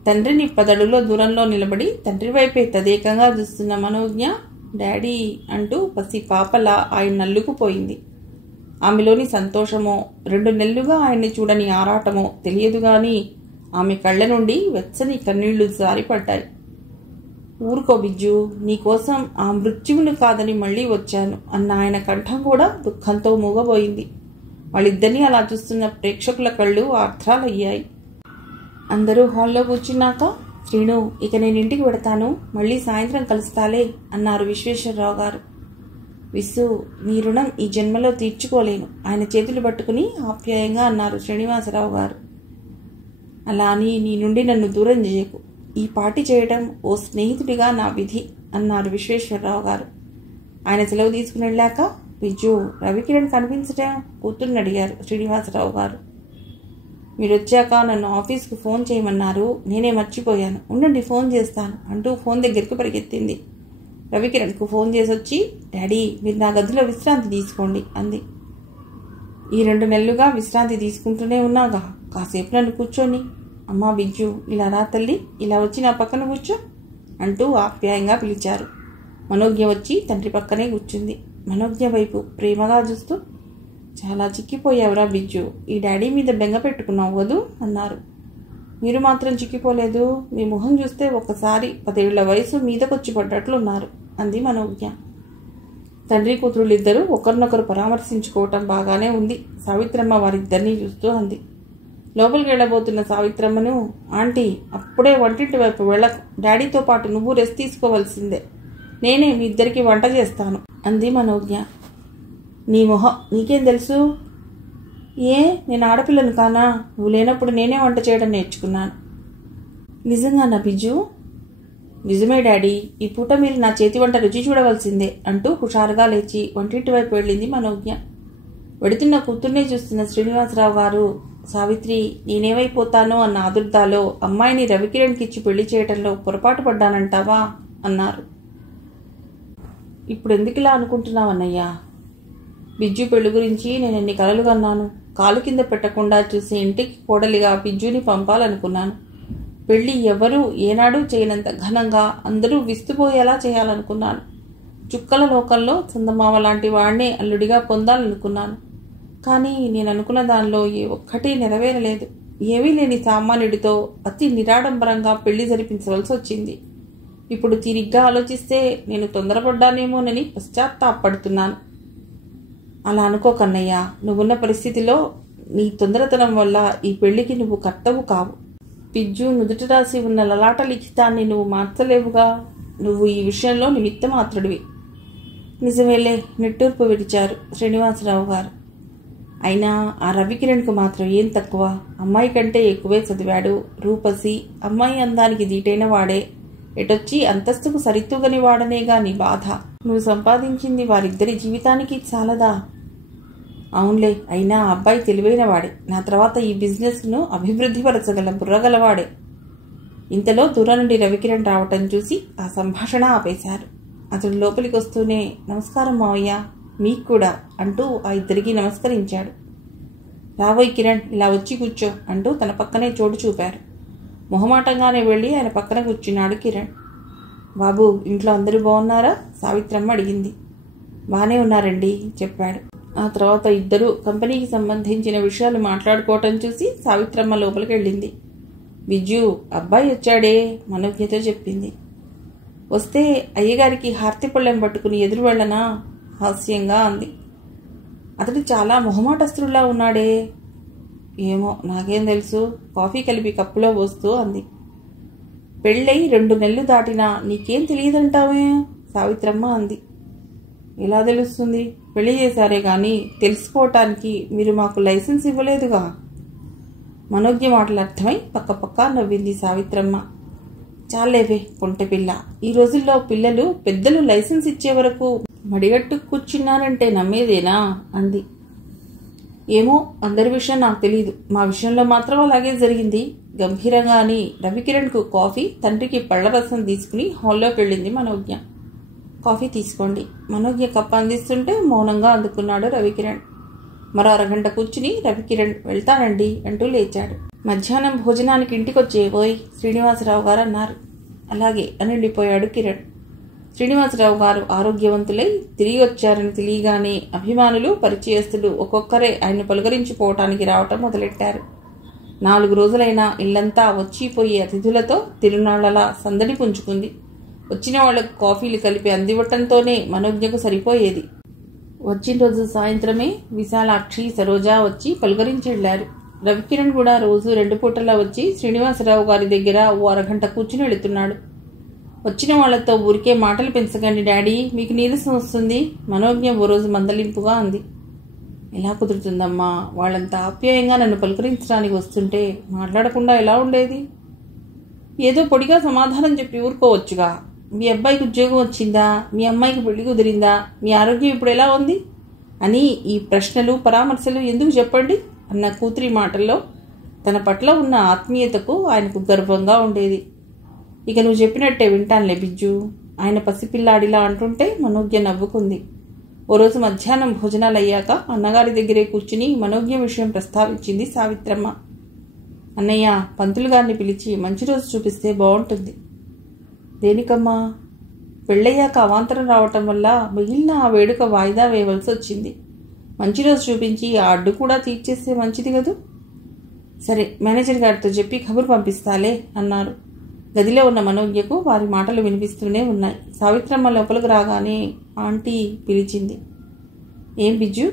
తండ్రిని 10 అడుగుల దూరంలో నిలబడి తండ్రి వైపే తదేకంగా చూస్తున్న మనోజ్ఞ డాడీ అంటూ పసి పాపలా ఆయన నల్లుకుపోయింది. ఆమెలోని సంతోషమో 2 నెలలుగా ఆయన్ని చూడని ఆరాటమో తెలియదు గాని ఆమె కళ్ళ నుండి వెచ్చని కన్నీళ్లు జారిపడ్డాయి. ఊరుకో బిజ్జు, నీకోసం ఆ మృత్యువును కాదని మళ్లీ వచ్చాను అన్న ఆయన కంఠం కూడా దుఃఖంతో మూగబోయింది. వాళ్ళిద్దరినీ అలా చూస్తున్న ప్రేక్షకుల కళ్ళు ఆర్ద్రాలయ్యాయి. అందరూ హాల్లో కూర్చున్నాక, శ్రీను, ఇక నేను ఇంటికి వెడతాను, మళ్ళీ సాయంత్రం కలుస్తాలే అన్నారు విశ్వేశ్వరరావు గారు. విస్సు, నీ రుణం ఈ జన్మలో తీర్చుకోలేను ఆయన చేతులు పట్టుకుని ఆప్యాయంగా అన్నారు శ్రీనివాసరావు గారు. అలా అని నీ నుండి నన్ను దూరం చేయకు, ఈ పార్టీ చేయడం ఓ స్నేహితుడిగా నా విధి అన్నారు విశ్వేశ్వరరావు గారు. ఆయన సెలవు తీసుకుని వెళ్ళాక, విజ్జు, రవికిరణ్ కనిపించటం కూతుర్ని అడిగారు శ్రీనివాసరావు గారు. మీరొచ్చాక నన్ను ఆఫీస్కు ఫోన్ చేయమన్నారు, నేనే మర్చిపోయాను, ఉండండి ఫోన్ చేస్తాను అంటూ ఫోన్ దగ్గరికి పరిగెత్తింది. రవికిరణ్కు ఫోన్ చేసి వచ్చి, డాడీ మీరు నా గదిలో విశ్రాంతి తీసుకోండి అంది. ఈ 2 నెలలుగా విశ్రాంతి తీసుకుంటూనే ఉన్నాగా, కాసేపు నన్ను కూర్చోని. అమ్మా బిజ్జు, ఇలా రా తల్లి, ఇలా వచ్చి నా పక్కన కూర్చో అంటూ ఆప్యాయంగా పిలిచారు. మనోజ్ఞ వచ్చి తండ్రి పక్కనే కూర్చుంది. మనోజ్ఞ వైపు ప్రేమగా చూస్తూ, చాలా చిక్కిపోయావురా బిజ్జు, ఈ డాడీ మీద బెంగ పెట్టుకున్నావు వదు అన్నారు. మీరు మాత్రం చిక్కిపోలేదు, మీ ముఖం చూస్తే ఒకసారి 10 ఏళ్ల వయసు మీదకొచ్చి పడ్డట్లున్నారు అంది మనోజ్ఞ. తండ్రి కూతురులిద్దరూ ఒకరినొకరు పరామర్శించుకోవటం బాగానే ఉంది. సావిత్రమ్మ వారిద్దరినీ చూస్తూ అంది. లోపలికి వెళ్ళబోతున్న సావిత్రమ్మను, ఆంటీ అప్పుడే వంటింటి వైపు వెళ్ళకు, డాడీతో పాటు నువ్వు రెస్ట్ తీసుకోవాల్సిందే, నేనే మీ ఇద్దరికి వంట చేస్తాను అంది మనోజ్ఞ. నీ మొహం, నీకేం తెలుసు? ఏ, నేను ఆడపిల్లను కానా? నువ్వు లేనప్పుడు నేనే వంట చేయడం నేర్చుకున్నాను. నిజంగా నా బిజ్జు? నిజమే డాడీ, ఈ పూట మీరు నా చేతి వంట రుచి చూడవలసిందే అంటూ హుషారుగా లేచి వంటింటి వైపు వెళ్ళింది మనోజ్ఞ. వెడుతున్న కూతుర్నే చూస్తున్న శ్రీనివాసరావు గారు, సావిత్రి, నేనేమైపోతానో అన్న ఆదుర్దాలో అమ్మాయిని రవికిరణ్కి ఇచ్చి పెళ్లి చేయటంలో పొరపాటు పడ్డానంటావా అన్నారు. ఇప్పుడు ఎందుకులా అనుకుంటున్నావన్నయ్యా? బిజ్జు పెళ్లి గురించి నేను ఎన్ని కలలు కన్నాను. కాలు కింద పెట్టకుండా చూసి ఇంటికి కోడలిగా బిజ్జుని పంపాలనుకున్నాను. పెళ్లి ఎవరూ ఏనాడూ చేయనంత ఘనంగా అందరూ విస్తుపోయేలా చేయాలనుకున్నాను. చుక్కల లోకంలో చందమామ లాంటి వాడినే అల్లుడిగా పొందాలనుకున్నాను. కానీ నేను అనుకున్న దానిలో ఏ ఒక్కటి నెరవేరలేదు. ఏమీ లేని సామాన్యుడితో అతి నిరాడంబరంగా పెళ్లి జరిపించవలసి వచ్చింది. ఇప్పుడు తిరిగ్గా ఆలోచిస్తే నేను తొందరపడ్డానేమోనని పశ్చాత్తాపడుతున్నాను. అలా అనుకోకన్నయ్య, నువ్వున్న పరిస్థితిలో నీ తొందరతనం వల్ల ఈ పెళ్లికి నువ్వు కర్తవు కావు. పిజ్జు నుదుట రాసి ఉన్న లలాట లిఖితాన్ని నువ్వు మార్చలేవుగా. నువ్వు ఈ విషయంలో నిమిత్త మాత్రుడివి. నిజమేలే, నిట్టూర్పు విడిచారు శ్రీనివాసరావు గారు. అయినా ఆ రవికిరణ్కు మాత్రం ఏం తక్కువ? అమ్మాయి కంటే ఎక్కువే చదివాడు, రూపసి, అమ్మాయి అందానికి దీటైన వాడే, ఎటొచ్చి అంతస్తుకు సరితూగని వాడనేగా నీ బాధ. నువ్వు సంపాదించింది వారిద్దరి జీవితానికి చాలదా? అవునులే, అయినా ఆ అబ్బాయి తెలివైన వాడే. నా తర్వాత ఈ బిజినెస్ను అభివృద్ధిపరచగల బుర్రగలవాడే. ఇంతలో దూరం నుండి రవికిరణ్ రావటం చూసి ఆ సంభాషణ ఆపేశారు. అతడు లోపలికి వస్తూనే, నమస్కారం మావయ్య, మీకు కూడా అంటూ ఆ ఇద్దరికీ నమస్కరించాడు. రాబోయ్ కిరణ్, ఇలా వచ్చి కూర్చో అంటూ తన పక్కనే చోటు చూపారు. మొహమాటంగానే వెళ్ళి ఆయన పక్కన కూర్చున్నాడు కిరణ్. బాబు, ఇంట్లో అందరూ బాగున్నారా? సావిత్రమ్మ అడిగింది. బాగానే ఉన్నారండి చెప్పాడు. ఆ తర్వాత ఇద్దరూ కంపెనీకి సంబంధించిన విషయాలు మాట్లాడుకోవటం చూసి సావిత్రమ్మ లోపలికి వెళ్ళింది. బిజ్జు, అబ్బాయి వచ్చాడే, మనోజ్ఞతో చెప్పింది. వస్తే అయ్యగారికి హారతిపళ్ళెం పట్టుకుని ఎదురు వెళ్ళనా? హాస్యంగా అంది. అతడు చాలా మొహమాటస్తుడులా ఉన్నాడే. ఏమో, నాకేం తెలుసు, కాఫీ కలిపి కప్పులో పోస్తూ అంది. పెళ్ళై 2 నెలలు దాటినా నీకేం తెలియదంటావే? సావిత్రమ్మ అంది. ఎలా తెలుస్తుంది? పెళ్లి చేశారే కానీ తెలుసుకోవటానికి మీరు మాకు లైసెన్స్ ఇవ్వలేదుగా. మనోజ్ఞ మాటలు అర్థమై పక్క నవ్వింది సావిత్రమ్మ. చాలేవే పొంటెపిల్ల, ఈ రోజుల్లో పిల్లలు పెద్దలు లైసెన్స్ ఇచ్చే వరకు మడిగట్టు కూర్చున్నారంటే నమ్మేదేనా అంది. ఏమో, అందరి విషయం నాకు తెలీదు, మా విషయంలో మాత్రం అలాగే జరిగింది గంభీరంగా అని రవికిరణ్కు కాఫీ, తండ్రికి పళ్లరసం తీసుకుని హాల్లోకి వెళ్ళింది మనోజ్ఞ. కాఫీ తీసుకోండి. మనోజ్ఞ కప్ప అందిస్తుంటే మౌనంగా అందుకున్నాడు రవికిరణ్. మరో అరగంట కూర్చుని రవికిరణ్ వెళ్తానండి అంటూ లేచాడు. మధ్యాహ్నం భోజనానికి ఇంటికొచ్చేవోయ్ శ్రీనివాసరావు గారు అన్నారు. అలాగే అని వెళ్ళిపోయాడు కిరణ్. శ్రీనివాసరావు గారు ఆరోగ్యవంతులై తిరిగి వచ్చారని తెలియగానే అభిమానులు, పరిచయస్తులు ఒక్కొక్కరే ఆయన పలుకరించిపోవటానికి రావటం మొదలెట్టారు. 4 రోజులైనా ఇల్లంతా వచ్చిపోయే అతిథులతో తిరునాళ్లలా సందడి పుంజుకుంది. వచ్చిన వాళ్లకు కాఫీలు కలిపి అందివ్వటంతోనే మనోజ్ఞకు సరిపోయేది. వచ్చిన రోజు సాయంత్రమే విశాలాక్షి, సరోజ వచ్చి పలుకరించెళ్లారు. రవికిరణ్ కూడా రోజు 2 పూటలా వచ్చి శ్రీనివాసరావు గారి దగ్గర ఓ అరగంట కూర్చుని వెళుతున్నాడు. వచ్చిన వాళ్లతో ఊరికే మాటలు పెంచకండి డాడీ, మీకు నీరసం వస్తుంది, మనోజ్ఞ ఓ రోజు మందలింపుగా అంది. ఎలా కుదురుతుందమ్మా, వాళ్ళంతా ఆప్యాయంగా నన్ను పలుకరించడానికి వస్తుంటే మాట్లాడకుండా ఎలా ఉండేది? ఏదో పొడిగా సమాధానం చెప్పి ఊరుకోవచ్చుగా. మీ అబ్బాయికి ఉద్యోగం వచ్చిందా? మీ అమ్మాయికి పెళ్లి కుదిరిందా? మీ ఆరోగ్యం ఇప్పుడు ఎలా ఉంది అని ఈ ప్రశ్నలు, పరామర్శలు ఎందుకు చెప్పండి అన్న కూతురి మాటల్లో తన పట్ల ఉన్న ఆత్మీయతకు ఆయనకు గర్వంగా ఉండేది. ఇక నువ్వు చెప్పినట్టే వింటానులే బిజ్జు, ఆయన పసిపిల్లాడిలా అంటుంటే మనోజ్ఞ నవ్వుకుంది. ఓ రోజు మధ్యాహ్నం భోజనాలు అయ్యాక అన్నగారి దగ్గరే కూర్చుని మనోజ్ఞ విషయం ప్రస్తావించింది సావిత్రమ్మ. అన్నయ్య, పంతులు గారిని పిలిచి మంచి రోజు చూపిస్తే బాగుంటుంది. దేనికమ్మా? పెళ్ళయ్యాక అవాంతరం రావటం వల్ల మిగిలిన ఆ వేడుక వాయిదా వేయవలసి వచ్చింది. మంచి రోజు చూపించి ఆ అడ్డు కూడా తీర్చేస్తే మంచిది కదూ. సరే, మేనేజర్ గారితో చెప్పి కబురు పంపిస్తాలే అన్నారు. గదిలో ఉన్న మనోజ్ఞకు వారి మాటలు వినిపిస్తూనే ఉన్నాయి. సావిత్రమ్మ లోపలికి రాగానే ఆంటీ పిలిచింది. ఏం బిజ్జు,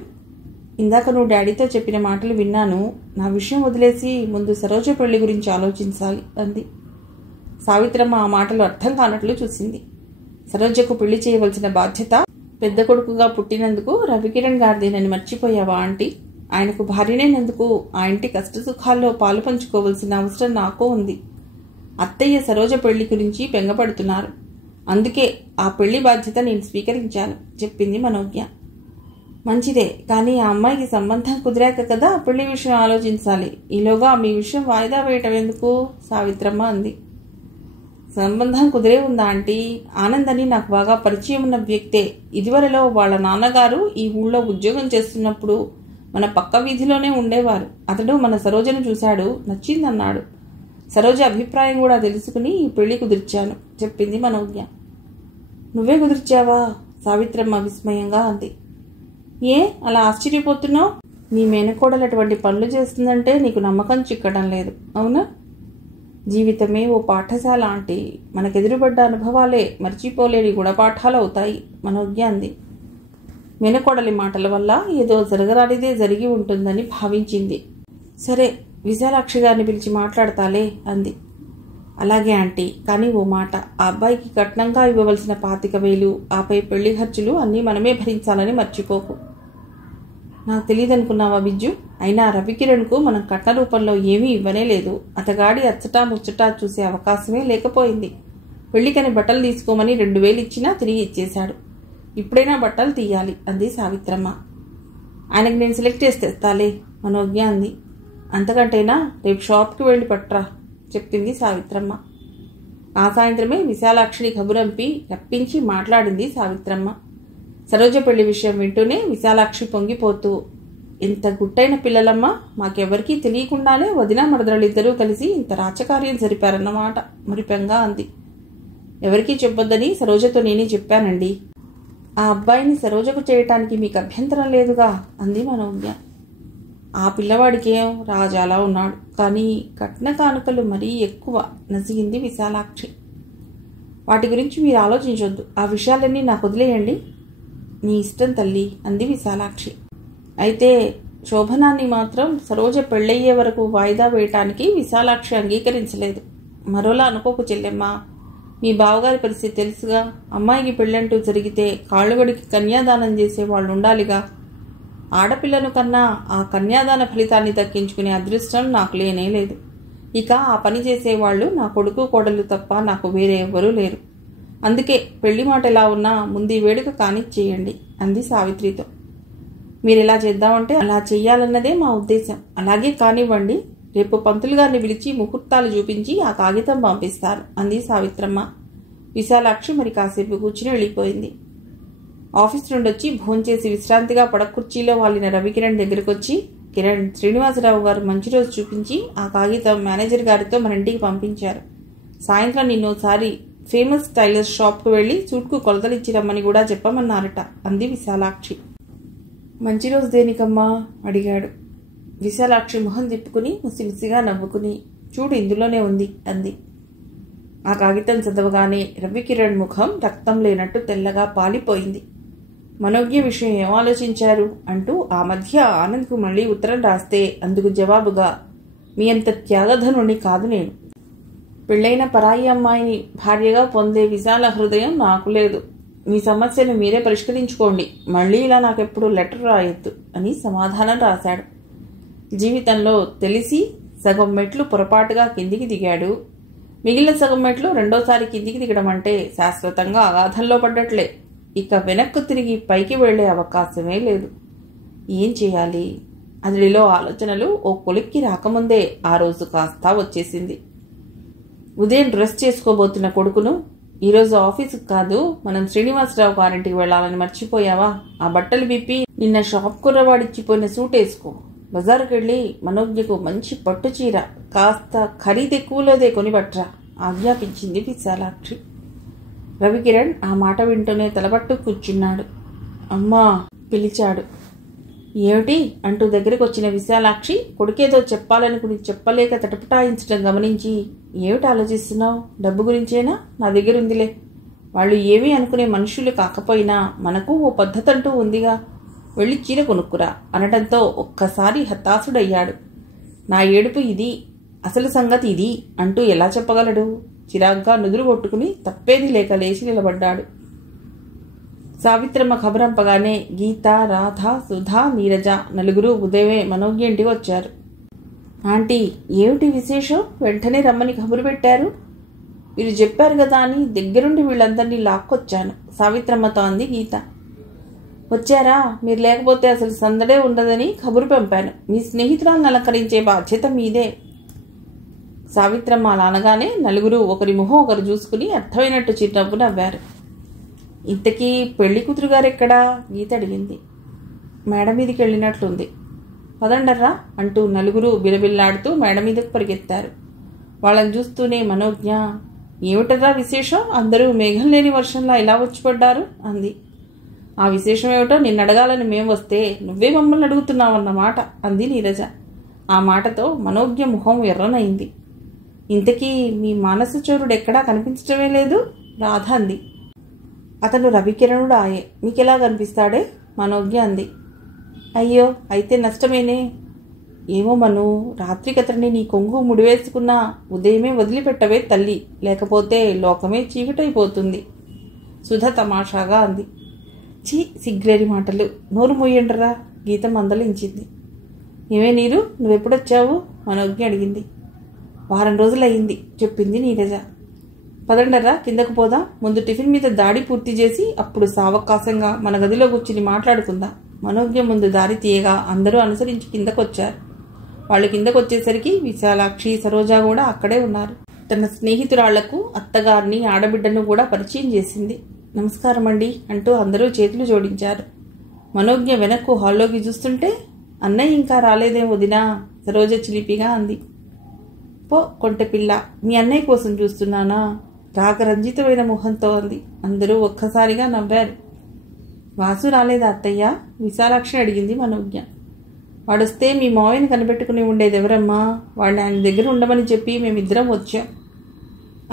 ఇందాక నువ్వు డాడీతో చెప్పిన మాటలు విన్నాను. నా విషయం వదిలేసి ముందు సరోజ పెళ్లి గురించి ఆలోచించాలి అంది. సావిత్రమ్మ ఆ మాటలు అర్థం కానట్లు చూసింది. సరోజకు పెళ్లి చేయవలసిన బాధ్యత పెద్ద కొడుకుగా పుట్టినందుకు రవికిరణ్ గారిదేనని మర్చిపోయావా ఆంటీ? ఆయనకు భార్యనేందుకు ఆ ఇంటి కష్టసుఖాల్లో పాలు పంచుకోవలసిన అవసరం నాకు ఉంది. అత్తయ్య సరోజ పెళ్లి గురించి బెంగపడుతున్నారు. అందుకే ఆ పెళ్లి బాధ్యత నేను స్వీకరించాను చెప్పింది మనోజ్ఞ. మంచిదే, కానీ ఆ అమ్మాయికి సంబంధం కుదిరాక కదా పెళ్లి విషయం ఆలోచించాలి. ఈలోగా మీ విషయం వాయిదా వేయటం ఎందుకు? సావిత్రమ్మ అంది. సంబంధం కుదిరే ఉందా ఆంటీ? ఆనంద్ అని నాకు బాగా పరిచయం ఉన్న వ్యక్తే. ఇదివరలో వాళ్ళ నాన్నగారు ఈ ఊళ్ళో ఉద్యోగం చేస్తున్నప్పుడు మన పక్క వీధిలోనే ఉండేవారు. అతడు మన సరోజను చూశాడు, నచ్చిందన్నాడు. సరోజ అభిప్రాయం కూడా తెలుసుకుని ఈ పెళ్లి కుదిర్చాను చెప్పింది మనోజ్ఞ. నువ్వే కుదిర్చావా? సావిత్రమ్మ విస్మయంగా అంది. ఏ అలా ఆశ్చర్యపోతున్నావు? నీ మేనకోడలు అటువంటి పనులు చేస్తుందంటే నీకు నమ్మకం చిక్కడం లేదు, అవునా? జీవితమే ఓ పాఠశాల ఆంటీ. మనకెదురుపడ్డ అనుభవాలే మర్చిపోలేని గుణపాఠాలు అవుతాయి మనోజ్ఞ అంది. మేనకోడలి మాటల వల్ల ఏదో జరగరానిదే జరిగి ఉంటుందని భావించింది. సరే, విశాలాక్షి గారిని పిలిచి మాట్లాడతాలే అంది. అలాగే ఆంటీ, కానీ ఓ మాట, ఆ అబ్బాయికి కట్నంగా ఇవ్వవలసిన 25,000, ఆపై పెళ్లి ఖర్చులు అన్నీ మనమే భరించాలని మర్చిపోకు. నాకు తెలియదనుకున్నావా బిజ్జు? అయినా రవికిరణ్కు మనం కట్న రూపంలో ఏమీ ఇవ్వనే లేదు. అతగాడి అచ్చటా ముచ్చటా చూసే అవకాశమే లేకపోయింది. పెళ్లికని బట్టలు తీసుకోమని 2,000 ఇచ్చినా తిరిగి ఇచ్చేశాడు. ఇప్పుడైనా బట్టలు తీయాలి అంది సావిత్రమ్మ. ఆయనకు నేను సెలెక్ట్ చేసి తెస్తాలే మనోజ్ఞ అంది. అంతకంటేనా రేపు షాప్కి వెళ్ళి పట్రా చెప్పింది సావిత్రమ్మ. ఆ సాయంత్రమే విశాలాక్షిని కబురంపి రప్పించి మాట్లాడింది సావిత్రమ్మ. సరోజ పెళ్లి విషయం వింటూనే విశాలాక్షి పొంగిపోతూ, ఇంత గుట్టైన పిల్లలమ్మ, మాకెవరికీ తెలియకుండానే వదిన మరదలిద్దరూ కలిసి ఇంత రాచకార్యం జరిపారన్నమాట మురిపెంగా అంది. ఎవరికీ చెప్పొద్దని సరోజతో నేనే చెప్పానండి. ఆ అబ్బాయిని సరోజకు చేయటానికి మీకు అభ్యంతరం లేదుగా అంది మనోజ్ఞ. ఆ పిల్లవాడికేం రాజాలా ఉన్నాడు, కానీ కట్న కానుకలు మరీ ఎక్కువ నసిగింది విశాలాక్షి. వాటి గురించి మీరు ఆలోచించొద్దు, ఆ విషయాలన్నీ నాకు వదిలేయండి. నీ ఇష్టం తల్లి అంది విశాలాక్షి. అయితే శోభనాన్ని మాత్రం సరోజ పెళ్ళయ్యే వరకు వాయిదా వేయటానికి విశాలాక్షి అంగీకరించలేదు. మరోలా అనుకోకు చెల్లెమ్మా, మీ బావగారి పరిస్థితి తెలుసుగా. అమ్మాయికి పెళ్ళంటూ జరిగితే కాళ్ళుగడికి కన్యాదానం చేసే వాళ్ళు ఉండాలిగా. ఆడపిల్లను కన్నా ఆ కన్యాదాన ఫలితాన్ని దక్కించుకునే అదృష్టం నాకు లేనే లేదు. ఇక ఆ పని చేసేవాళ్ళు నా కొడుకు కోడలు తప్ప నాకు వేరే ఎవ్వరూ లేరు. అందుకే పెళ్లి మాట ఎలా ఉన్నా ముందు వేడుక కానిచ్చేయండి అంది సావిత్రితో. మీరు ఎలా చేద్దామంటే అలా చెయ్యాలన్నదే మా ఉద్దేశం. అలాగే కానివ్వండి, రేపు పంతులు గారిని పిలిచి ముహూర్తాలు చూపించి ఆ కాగితం పంపిస్తారు అంది సావిత్రమ్మ. విశాలాక్షి మరి కాసేపు కూర్చుని వెళ్ళిపోయింది. ఆఫీస్ నుండి వచ్చి భోంచేసి విశ్రాంతిగా పడకుర్చీలో వాలిన రవికిరణ్ దగ్గరకు వచ్చి, కిరణ్, శ్రీనివాసరావు గారు మంచి రోజు చూపించి ఆ కాగితం మేనేజర్ గారితో మన ఇంటికి పంపించారు. సాయంత్రం నిన్నోసారి ఫేమస్ టైలర్స్ షాప్కు వెళ్ళి సూట్కు కొలతలు ఇచ్చి రమ్మని కూడా చెప్పమన్నారట అంది విశాలాక్షి. మంచి రోజు దేనికమ్మా అడిగాడు. విశాలాక్షి మొహం తిప్పుకుని ముసిముసిగా నవ్వుకుని, చూడు ఇందులోనే ఉంది అంది. ఆ కాగితం చదవగానే రవికిరణ్ ముఖం రక్తం లేనట్టు తెల్లగా పాలిపోయింది. మనోజ్ఞ విషయం ఏం ఆలోచించారు అంటూ ఆ మధ్య ఆనంద్కు మళ్లీ ఉత్తరం రాస్తే అందుకు జవాబుగా, మీ అంత త్యాగధనుని కాదు నేను. పెళ్లైన పరాయి అమ్మాయిని భార్యగా పొందే విశాల హృదయం నాకు లేదు. మీ సమస్యను మీరే పరిష్కరించుకోండి, మళ్లీ ఇలా నాకెప్పుడు లెటర్ రాయొద్దు అని సమాధానం రాశాడు. జీవితంలో తెలిసి సగం మెట్లు పొరపాటుగా కిందికి దిగాడు. మిగిలిన సగం మెట్లు రెండోసారి కిందికి దిగడం అంటే శాశ్వతంగా అగాధంలో పడ్డట్లే. ఇక వెనక్కు తిరిగి పైకి వెళ్లే అవకాశమే లేదు. ఏం చేయాలి? అతడిలో ఆలోచనలు ఓ కొలిక్కి రాకముందే ఆ రోజు కాస్త వచ్చేసింది. ఉదయం డ్రెస్ చేసుకోబోతున్న కొడుకును, ఈరోజు ఆఫీసుకు కాదు, మనం శ్రీనివాసరావు గారింటికి వెళ్లాలని మర్చిపోయావా? ఆ బట్టలు విప్పి నిన్న షాప్ కుర్రవాడిచ్చిపోయిన సూట్ వేసుకో. బజారుకు వెళ్లి మనోజ్ఞకు మంచి పట్టు చీర కాస్త ఖరీదెక్కువలోదే కొనిపట్రా ఆజ్ఞాపించింది విశాలాక్షి. రవికిరణ్ ఆ మాట వింటూనే తలపట్టు కూర్చున్నాడు. అమ్మా పిలిచాడు. ఏమిటి అంటూ దగ్గరకు వచ్చిన విశాలాక్షి కొడుకేదో చెప్పాలనుకుని చెప్పలేక తటపటాయించడం గమనించి, ఏమిటి ఆలోచిస్తున్నావు? డబ్బు గురించేనా? నా దగ్గరుందిలే. వాళ్ళు ఏమీ అనుకునే మనుషులు కాకపోయినా మనకు ఓ పద్ధతి అంటూ ఉందిగా, వెళ్ళి చీర కొనుక్కురా అనడంతో ఒక్కసారి హతాశుడయ్యాడు. నా ఏడుపు ఇది, అసలు సంగతి ఇది అంటూ ఎలా చెప్పగలడు? చిరాగ్గా నుదురు కొట్టుకుని తప్పేది లేక లేచి నిలబడ్డాడు. సావిత్రమ్మ ఖబరంపగానే గీత, రాధ, సుధా, నీరజ నలుగురు ఉదయమే మనోజ్ఞ ఇంటికి వచ్చారు. ఆంటీ, ఏమిటి విశేషం? వెంటనే రమ్మని కబురు పెట్టారు. మీరు చెప్పారు కదా అని దగ్గరుండి వీళ్ళందరినీ లాక్కొచ్చాను సావిత్రమ్మతో అంది గీత. వచ్చారా? మీరు లేకపోతే అసలు సందడే ఉండదని కబురు పంపాను. మీ స్నేహితురాలను అలంకరించే బాధ్యత మీదే. సావిత్రమ్మ అలా అనగానే నలుగురు ఒకరి మొహం ఒకరు చూసుకుని అర్థమైనట్టు చిరునవ్వు నవ్వారు. ఇంతకీ పెళ్లి కూతురు గారెక్కడా? గీత అడిగింది. మేడ మీదకి వెళ్ళినట్లుంది. పదండర్రా అంటూ నలుగురు బిలబిల్లాడుతూ మేడ మీదకు పరిగెత్తారు. వాళ్ళని చూస్తూనే మనోజ్ఞ, ఏమిటర్రా విశేషం? అందరూ మేఘం లేని వర్షంలా ఇలా వచ్చిపడ్డారు అంది. ఆ విశేషం ఏమిటో నిన్ను అడగాలని మేం వస్తే నువ్వే మమ్మల్ని అడుగుతున్నావన్నమాట అంది నీరజ. ఆ మాటతో మనోజ్ఞ ముఖం ఎర్రనైంది. ఇంతకీ మీ మానసచోరుడు ఎక్కడా కనిపించడమే లేదు రాధ అంది. అతను రవికిరణుడు ఆయే, మీకెలా కనిపిస్తాడే మనోజ్ఞ అంది. అయ్యో, అయితే నష్టమేనే. ఏమో మను, రాత్రికి అతన్ని నీ కొంగు ముడివేసుకున్నా ఉదయమే వదిలిపెట్టవే తల్లి, లేకపోతే లోకమే చీకటైపోతుంది సుధ తమాషాగా అంది. చీ, సిగ్గులేని మాటలు, నోరు మూయండిరా గీత మందలించింది. ఏమే నీరు, నువ్వెప్పుడొచ్చావు మనోజ్ఞ అడిగింది. వారం రోజులయ్యింది చెప్పింది నీరజ. పదండర్రా కిందకు పోదాం, ముందు టిఫిన్ మీద దాడి పూర్తి చేసి అప్పుడు సావకాశంగా మన గదిలో కూర్చుని మాట్లాడుకుందాం. మనోజ్ఞ ముందు దారి తీయగా అందరూ అనుసరించి కిందకొచ్చారు. వాళ్ళు కిందకొచ్చేసరికి విశాలాక్షి, సరోజ కూడా అక్కడే ఉన్నారు. తన స్నేహితురాళ్లకు అత్తగారిని, ఆడబిడ్డను కూడా పరిచయం చేసింది. నమస్కారం అండి అంటూ అందరూ చేతులు జోడించారు. మనోజ్ఞ వెనక్కు హాల్లోకి చూస్తుంటే అన్నయ్య ఇంకా రాలేదేం వదినా, సరోజ చిలిపిగా అంది. పో కొంటెపిల్ల, మీ అన్నయ్య కోసం చూస్తున్నానా, రాగరంజితమైన ముఖంతో అంది. అందరూ ఒక్కసారిగా నవ్వారు. వాసు రాలేదా అత్తయ్య, విశాలాక్షి అడిగింది మనోజ్ఞ. వాడొస్తే మీ మావయ్యని కనిపెట్టుకుని ఉండేది ఎవరమ్మా, వాడిని ఆయన దగ్గర ఉండమని చెప్పి మేమిద్దరం వచ్చాం.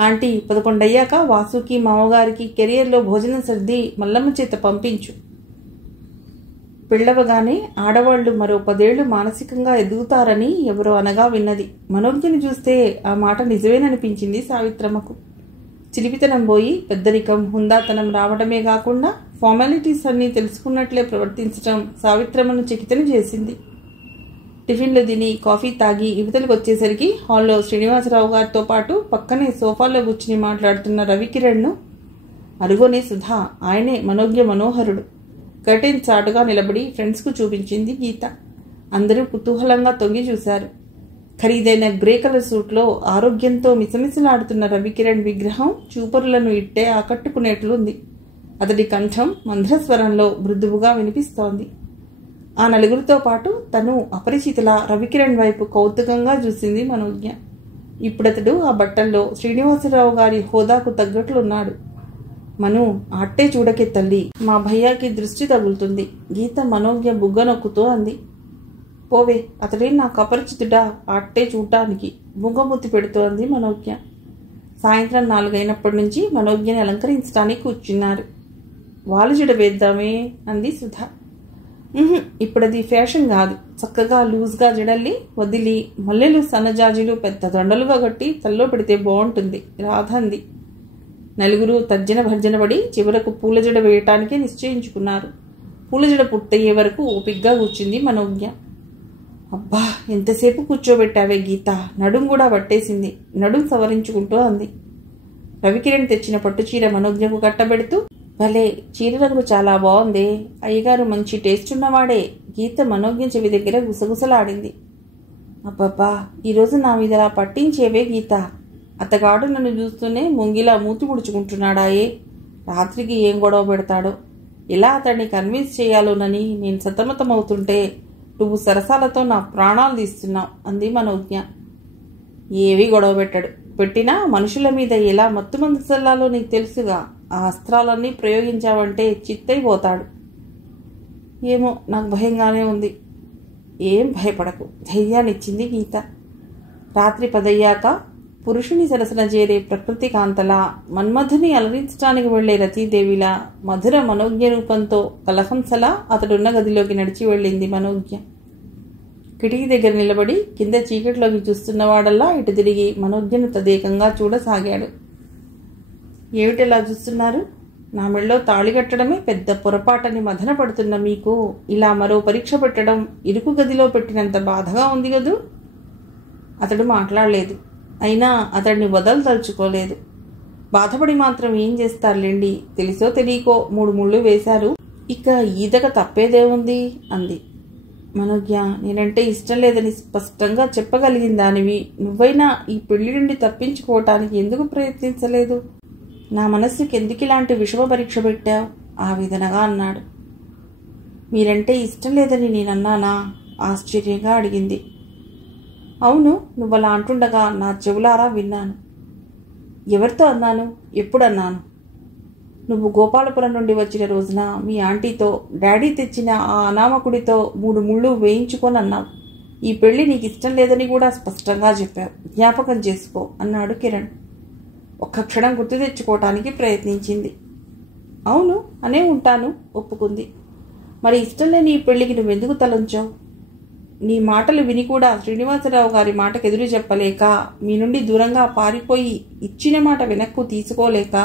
ఆంటీ 11 అయ్యాక వాసుకి, మామగారికి కెరియర్లో భోజనం సర్ది మల్లమ్మ చేత పంపించు. పెళ్ళవగానే ఆడవాళ్లు మరో 10 ఏళ్లు మానసికంగా ఎదుగుతారని ఎవరో అనగా విన్నది. మనోజ్ఞని చూస్తే ఆ మాట నిజమేననిపించింది సావిత్రమ్మకు. చిలిపితనం పోయి పెద్దరికం, హుందాతనం రావడమే కాకుండా ఫార్మాలిటీస్ అన్నీ తెలుసుకున్నట్లే ప్రవర్తించడం సావిత్రమ్మను చకితను చేసింది. టిఫిన్లు తిని కాఫీ తాగి యువతలకు వచ్చేసరికి హాల్లో శ్రీనివాసరావు గారితో పాటు పక్కనే సోఫాలో కూర్చుని మాట్లాడుతున్న రవికిరణ్ను, అరుగోనే సుధా, ఆయనే మనోజ్ఞ మనోహరుడు, కర్టెన్ చాటుగా నిలబడి ఫ్రెండ్స్కు చూపించింది గీత. అందరూ కుతూహలంగా తొంగి చూశారు. ఖరీదైన గ్రే కలర్ సూట్లో ఆరోగ్యంతో మిసమిసలాడుతున్న రవికిరణ్ విగ్రహం చూపరులను ఇట్టే ఆకట్టుకునేట్లుంది. అతడి కంఠం మంద్రస్వరంలో మృదువుగా వినిపిస్తోంది. ఆ నలుగురితో పాటు తను అపరిచితులా రవికిరణ్ వైపు కౌతుకంగా చూసింది మనోజ్ఞ. ఇప్పుడతడు ఆ బట్టల్లో శ్రీనివాసరావు గారి హోదాకు తగ్గట్లున్నాడు. మను, అట్టే చూడకే తల్లి, మా భయ్యాకి దృష్టి తగులుతుంది, గీత మనోజ్ఞ బుగ్గ నొక్కుతూ అంది. పోవే, అతడే నాకు అపరిచితుడా అట్టే చూడటానికి, బుగ్గముత్తి పెడుతోంది మనోజ్ఞ. సాయంత్రం 4 అయినప్పటి నుంచి మనోజ్ఞని అలంకరించడానికి కూర్చున్నారు. వాలుజడ వేద్దామే అంది సుధ. ఇప్పుడది ఫ్యాషన్ కాదు, చక్కగా లూజ్గా జడల్లి వదిలి మల్లెలు, సన్నజాజీలు పెద్ద దండలుగా కట్టి తల్లో పెడితే బాగుంటుంది రాధంది. నలుగురు తర్జన భర్జన పడి చివరకు పూలజడ వేయటానికే నిశ్చయించుకున్నారు. పూలజడ పూర్తయ్యే వరకు ఓపిగ్గా కూర్చుంది మనోజ్ఞ. అబ్బా, ఎంతసేపు కూర్చోబెట్టావే గీత, నడుం కూడా పట్టేసింది, నడుం సవరించుకుంటూ అంది. రవికిరణ్ తెచ్చిన పట్టుచీర మనోజ్ఞకు కట్టబెడుతూ, భలే, చీర రంగు చాలా బాగుంది, అయ్యగారు మంచి టేస్ట్ ఉన్నవాడే, గీత మనోజ్ఞ చెవి దగ్గర గుసగుసలాడింది. అబ్బబ్బా, ఈరోజు నా మీద పట్టించేవే గీత, అతగాడు నన్ను చూస్తూనే ముంగిలా మూతి ముడుచుకుంటున్నాడాయే, రాత్రికి ఏం గొడవ పెడతాడో, ఎలా అతన్ని కన్విన్స్ చేయాలోనని నేను సతమతమవుతుంటే నువ్వు సరసాలతో నా ప్రాణాలు తీస్తున్నావు అంది మనోజ్ఞ. ఏవీ గొడవ పెట్టాడు, పెట్టినా మనుషుల మీద ఎలా మత్తుమందు చల్లాలో నీకు తెలుసుగా, ఆ అస్త్రాలన్నీ ప్రయోగించావంటే చిత్తైపోతాడు. ఏమో, నాకు భయంగానే ఉంది. ఏం భయపడకు, ధైర్యాన్నిచ్చింది గీత. రాత్రి 10 అయ్యాక పురుషుని సరసన చేరే ప్రకృతి కాంతలా, మన్మధుని అలరించడానికి వెళ్లే రతీదేవిలా, మధుర మనోజ్ఞ రూపంతో కలహంసలా అతడున్న గదిలోకి నడిచి వెళ్ళింది మనోజ్ఞ. కిటికీ దగ్గర నిలబడి కింద చీకటిలోకి చూస్తున్నవాడల్లా ఇటు తిరిగి మనోజ్ఞను తదేకంగా చూడసాగాడు. ఏమిటలా చూస్తున్నారు, నా మెళ్ళో తాళి కట్టడమే పెద్ద పొరపాటని మదన పడుతున్న మీకు ఇలా మరో పరీక్ష పెట్టడం ఇరుకు గదిలో పెట్టినంత బాధగా ఉంది కదూ. అతడు మాట్లాడలేదు. అయినా అతడిని వదలదలుచుకోలేదు. బాధపడి మాత్రం ఏం చేస్తారులేండి, తెలిసో తెలియకో 3 ముళ్ళు వేశారు, ఇక ఈదక తప్పేదేముంది అంది. మనోజ్ఞ, నేనంటే ఇష్టం లేదని స్పష్టంగా చెప్పగలిగిన దానివి నువ్వైనా ఈ పెళ్లి నుండి తప్పించుకోవటానికి ఎందుకు ప్రయత్నించలేదు, నా మనస్సుకి ఎందుకు ఇలాంటి విషమ పరీక్ష పెట్టావు ఆవేదనగా అన్నాడు. మీరంటే ఇష్టం లేదని నేనన్నానా, ఆశ్చర్యంగా అడిగింది. అవును, నువ్వలా అంటుండగా నా చెవులారా విన్నాను. ఎవరితో అన్నాను, ఎప్పుడన్నాను? నువ్వు గోపాలపురం నుండి వచ్చిన రోజున మీ ఆంటీతో డాడీ తెచ్చిన ఆ అనామకుడితో 3 ముళ్ళు వేయించుకొని అన్నావు. ఈ పెళ్లి నీకు ఇష్టం లేదని కూడా స్పష్టంగా చెప్పావు, జ్ఞాపకం చేసుకో అన్నాడు కిరణ్. ఒక్క క్షణం గుర్తు తెచ్చుకోవటానికి ప్రయత్నించింది. అవును అనే ఉంటాను ఒప్పుకుంది. మరి ఇష్టం లేని ఈ పెళ్లికి నువ్వెందుకు తలంచావు? నీ మాటలు విని కూడా శ్రీనివాసరావు గారి మాటకు ఎదురు చెప్పలేక, మీ నుండి దూరంగా పారిపోయి ఇచ్చిన మాట వెనక్కు తీసుకోలేక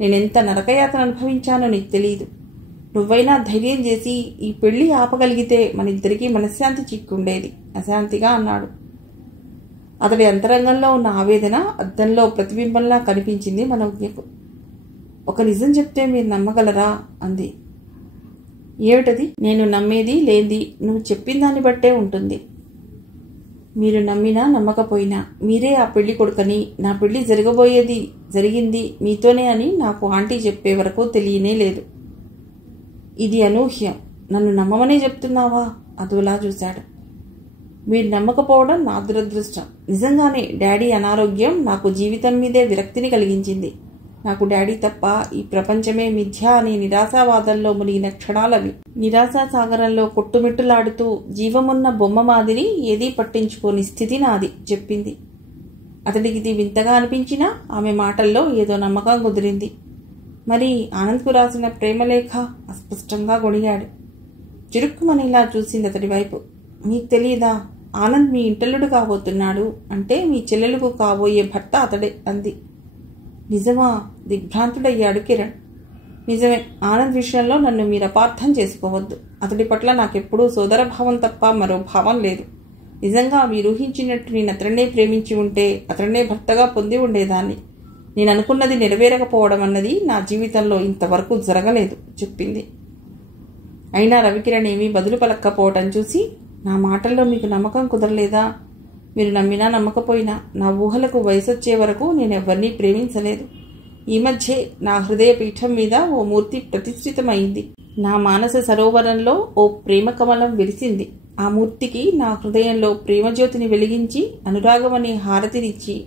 నేనెంత నరకయాతన అనుభవించానో నీకు తెలీదు. నువ్వైనా ధైర్యం చేసి ఈ పెళ్లి ఆపగలిగితే మనిద్దరికీ మనశ్శాంతి చిక్కుండేది అశాంతిగా అన్నాడు. అతడి అంతరంగంలో ఉన్న ఆవేదన అద్దంలో ప్రతిబింబంలా కనిపించింది మనోజ్ఞకు. ఒక నిజం చెప్తే మీరు నమ్మగలరా అంది. ఏమిటది? నేను నమ్మేది లేంది నువ్వు చెప్పిన దాన్ని బట్టే ఉంటుంది. మీరు నమ్మినా నమ్మకపోయినా మీరే ఆ పెళ్లి కొడుకని, నా పెళ్లి జరిగింది మీతోనే అని నాకు ఆంటీ చెప్పే వరకు తెలియనే లేదు. ఇది అనూహ్యం. నన్ను నమ్మమనే చెప్తున్నావా? అదోలా చూశాడు. మీరు నమ్మకపోవడం నా దురదృష్టం. నిజంగానే డాడీ అనారోగ్యం నాకు జీవితం మీదే విరక్తిని కలిగించింది. నాకు డాడీ తప్ప ఈ ప్రపంచమే మిథ్య అనే నిరాశావాదంలో మునిగిన క్షణాలవి. నిరాశా సాగరంలో కొట్టుమిట్టులాడుతూ జీవమున్న బొమ్మ మాదిరి ఏదీ పట్టించుకోని స్థితి నాది చెప్పింది. అతడికి ఇది వింతగా అనిపించినా ఆమె మాటల్లో ఏదో నమ్మకం కుదిరింది. మరి ఆనంద్కు రాసిన ప్రేమలేఖ? అస్పష్టంగా గొణిగాడు. చురుక్కుమనిలా చూసింది అతడి వైపు. మీకు తెలియదా? ఆనంద్ మీ ఇంటల్లుడు కాబోతున్నాడు. అంటే మీ చెల్లెలకు కాబోయే భర్త అతడే అంది. నిజమా? దిగ్భ్రాంతుడయ్యాడు కిరణ్. నిజమే. ఆనంద్ విషయంలో నన్ను మీరు అపార్థం చేసుకోవద్దు. అతడి పట్ల నాకెప్పుడూ సోదరభావం తప్ప మరో భావం లేదు. నిజంగా మీరు ఊహించినట్టు నేను అతడినే ప్రేమించి ఉంటే అతడినే భర్తగా పొంది ఉండేదాన్ని. నేను అనుకున్నది నెరవేరకపోవడం అన్నది నా జీవితంలో ఇంతవరకు జరగలేదు చెప్పింది. అయినా రవికిరణ్ ఏమీ బదులు పలక్కపోవటం చూసి, నా మాటల్లో మీకు నమ్మకం కుదరలేదా? మీరు నమ్మినా నమ్మకపోయినా నా ఊహలకు వయసొచ్చే వరకు నేనెవ్వరినీ ప్రేమించలేదు. ఈ మధ్యే నా హృదయ పీఠం మీద ఓ మూర్తి ప్రతిష్ఠితమైంది. నా మానస సరోవరంలో ఓ ప్రేమ కమలం విరిసింది. ఆ మూర్తికి నా హృదయంలో ప్రేమజ్యోతిని వెలిగించి అనురాగమనే హారతినిచ్చి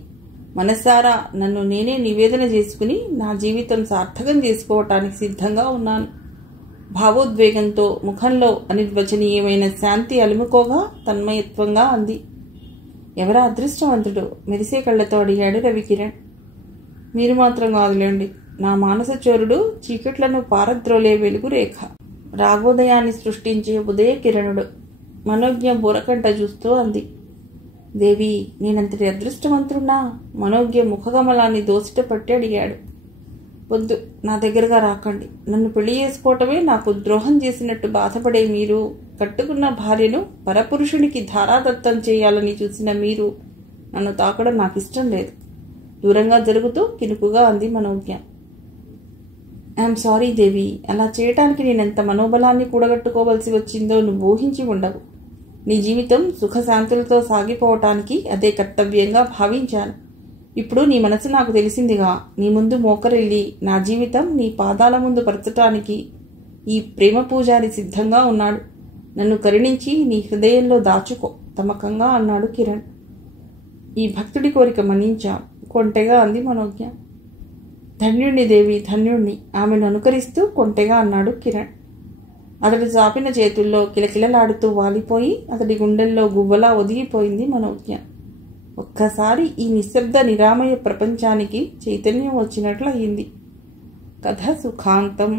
మనసారా నన్ను నేనే నివేదన చేసుకుని నా జీవితం సార్థకం చేసుకోవటానికి సిద్ధంగా ఉన్నాను. భావోద్వేగంతో ముఖంలో అనిర్వచనీయమైన శాంతి అలుముకోగా తన్మయత్వంగా అంది. ఎవరా అదృష్టవంతుడు? మెరిసే కళ్లతో అడిగాడు రవికిరణ్. మీరు మాత్రం కాదులేండి. నా మానస చోరుడు, చీకట్లను పారద్రోలే వెలుగు రేఖ, రాగోదయాన్ని సృష్టించే ఉదయ కిరణుడు మనోజ్ఞ బోరకంట చూస్తూ అంది. దేవి, నేనంతటి అదృష్టవంతున్నా? మనోజ్ఞ ముఖకమలాన్ని దోసిట పట్టి అడిగాడు. వద్దు, నా దగ్గరగా రాకండి. నన్ను పెళ్లి చేసుకోవటమే నాకు ద్రోహం చేసినట్టు బాధపడే మీరు, కట్టుకున్న భార్యను పరపురుషునికి ధారాదత్తం చేయాలని చూసిన మీరు నన్ను తాకడం నాకు ఇష్టం లేదు. దూరంగా జరుగుతూ కినుకుగా అంది మనోజ్ఞ. ఐఎమ్ సారీ దేవి, అలా చేయటానికి నేనెంత మనోబలాన్ని కూడగట్టుకోవలసి వచ్చిందో నువ్వు ఊహించి ఉండవు. నీ జీవితం సుఖశాంతులతో సాగిపోవటానికి అదే కర్తవ్యంగా భావించాను. ఇప్పుడు నీ మనసు నాకు తెలిసిందిగా. నీ ముందు మోకరెళ్ళి నా జీవితం నీ పాదాల ముందు పరచటానికి ఈ ప్రేమ పూజారి సిద్ధంగా ఉన్నాడు. నన్ను కరుణించి నీ హృదయంలో దాచుకో తమకంగా అన్నాడు కిరణ్. ఈ భక్తుడి కోరిక మన్నించాం కొంటెగా అంది మనోజ్ఞ. ధన్యుణ్ణి దేవి, ధన్యుణ్ణి ఆమెను అనుకరిస్తూ కొంటెగా అన్నాడు కిరణ్. అతడు చాపిన చేతుల్లో కిలకిలలాడుతూ వాలిపోయి అతడి గుండెల్లో గువ్వలా ఒదిగిపోయింది మనోజ్ఞ. ఒక్కసారి ఈ నిశ్శబ్ద నిరామయ ప్రపంచానికి చైతన్యం వచ్చినట్లు అయింది. కథ సుఖాంతం.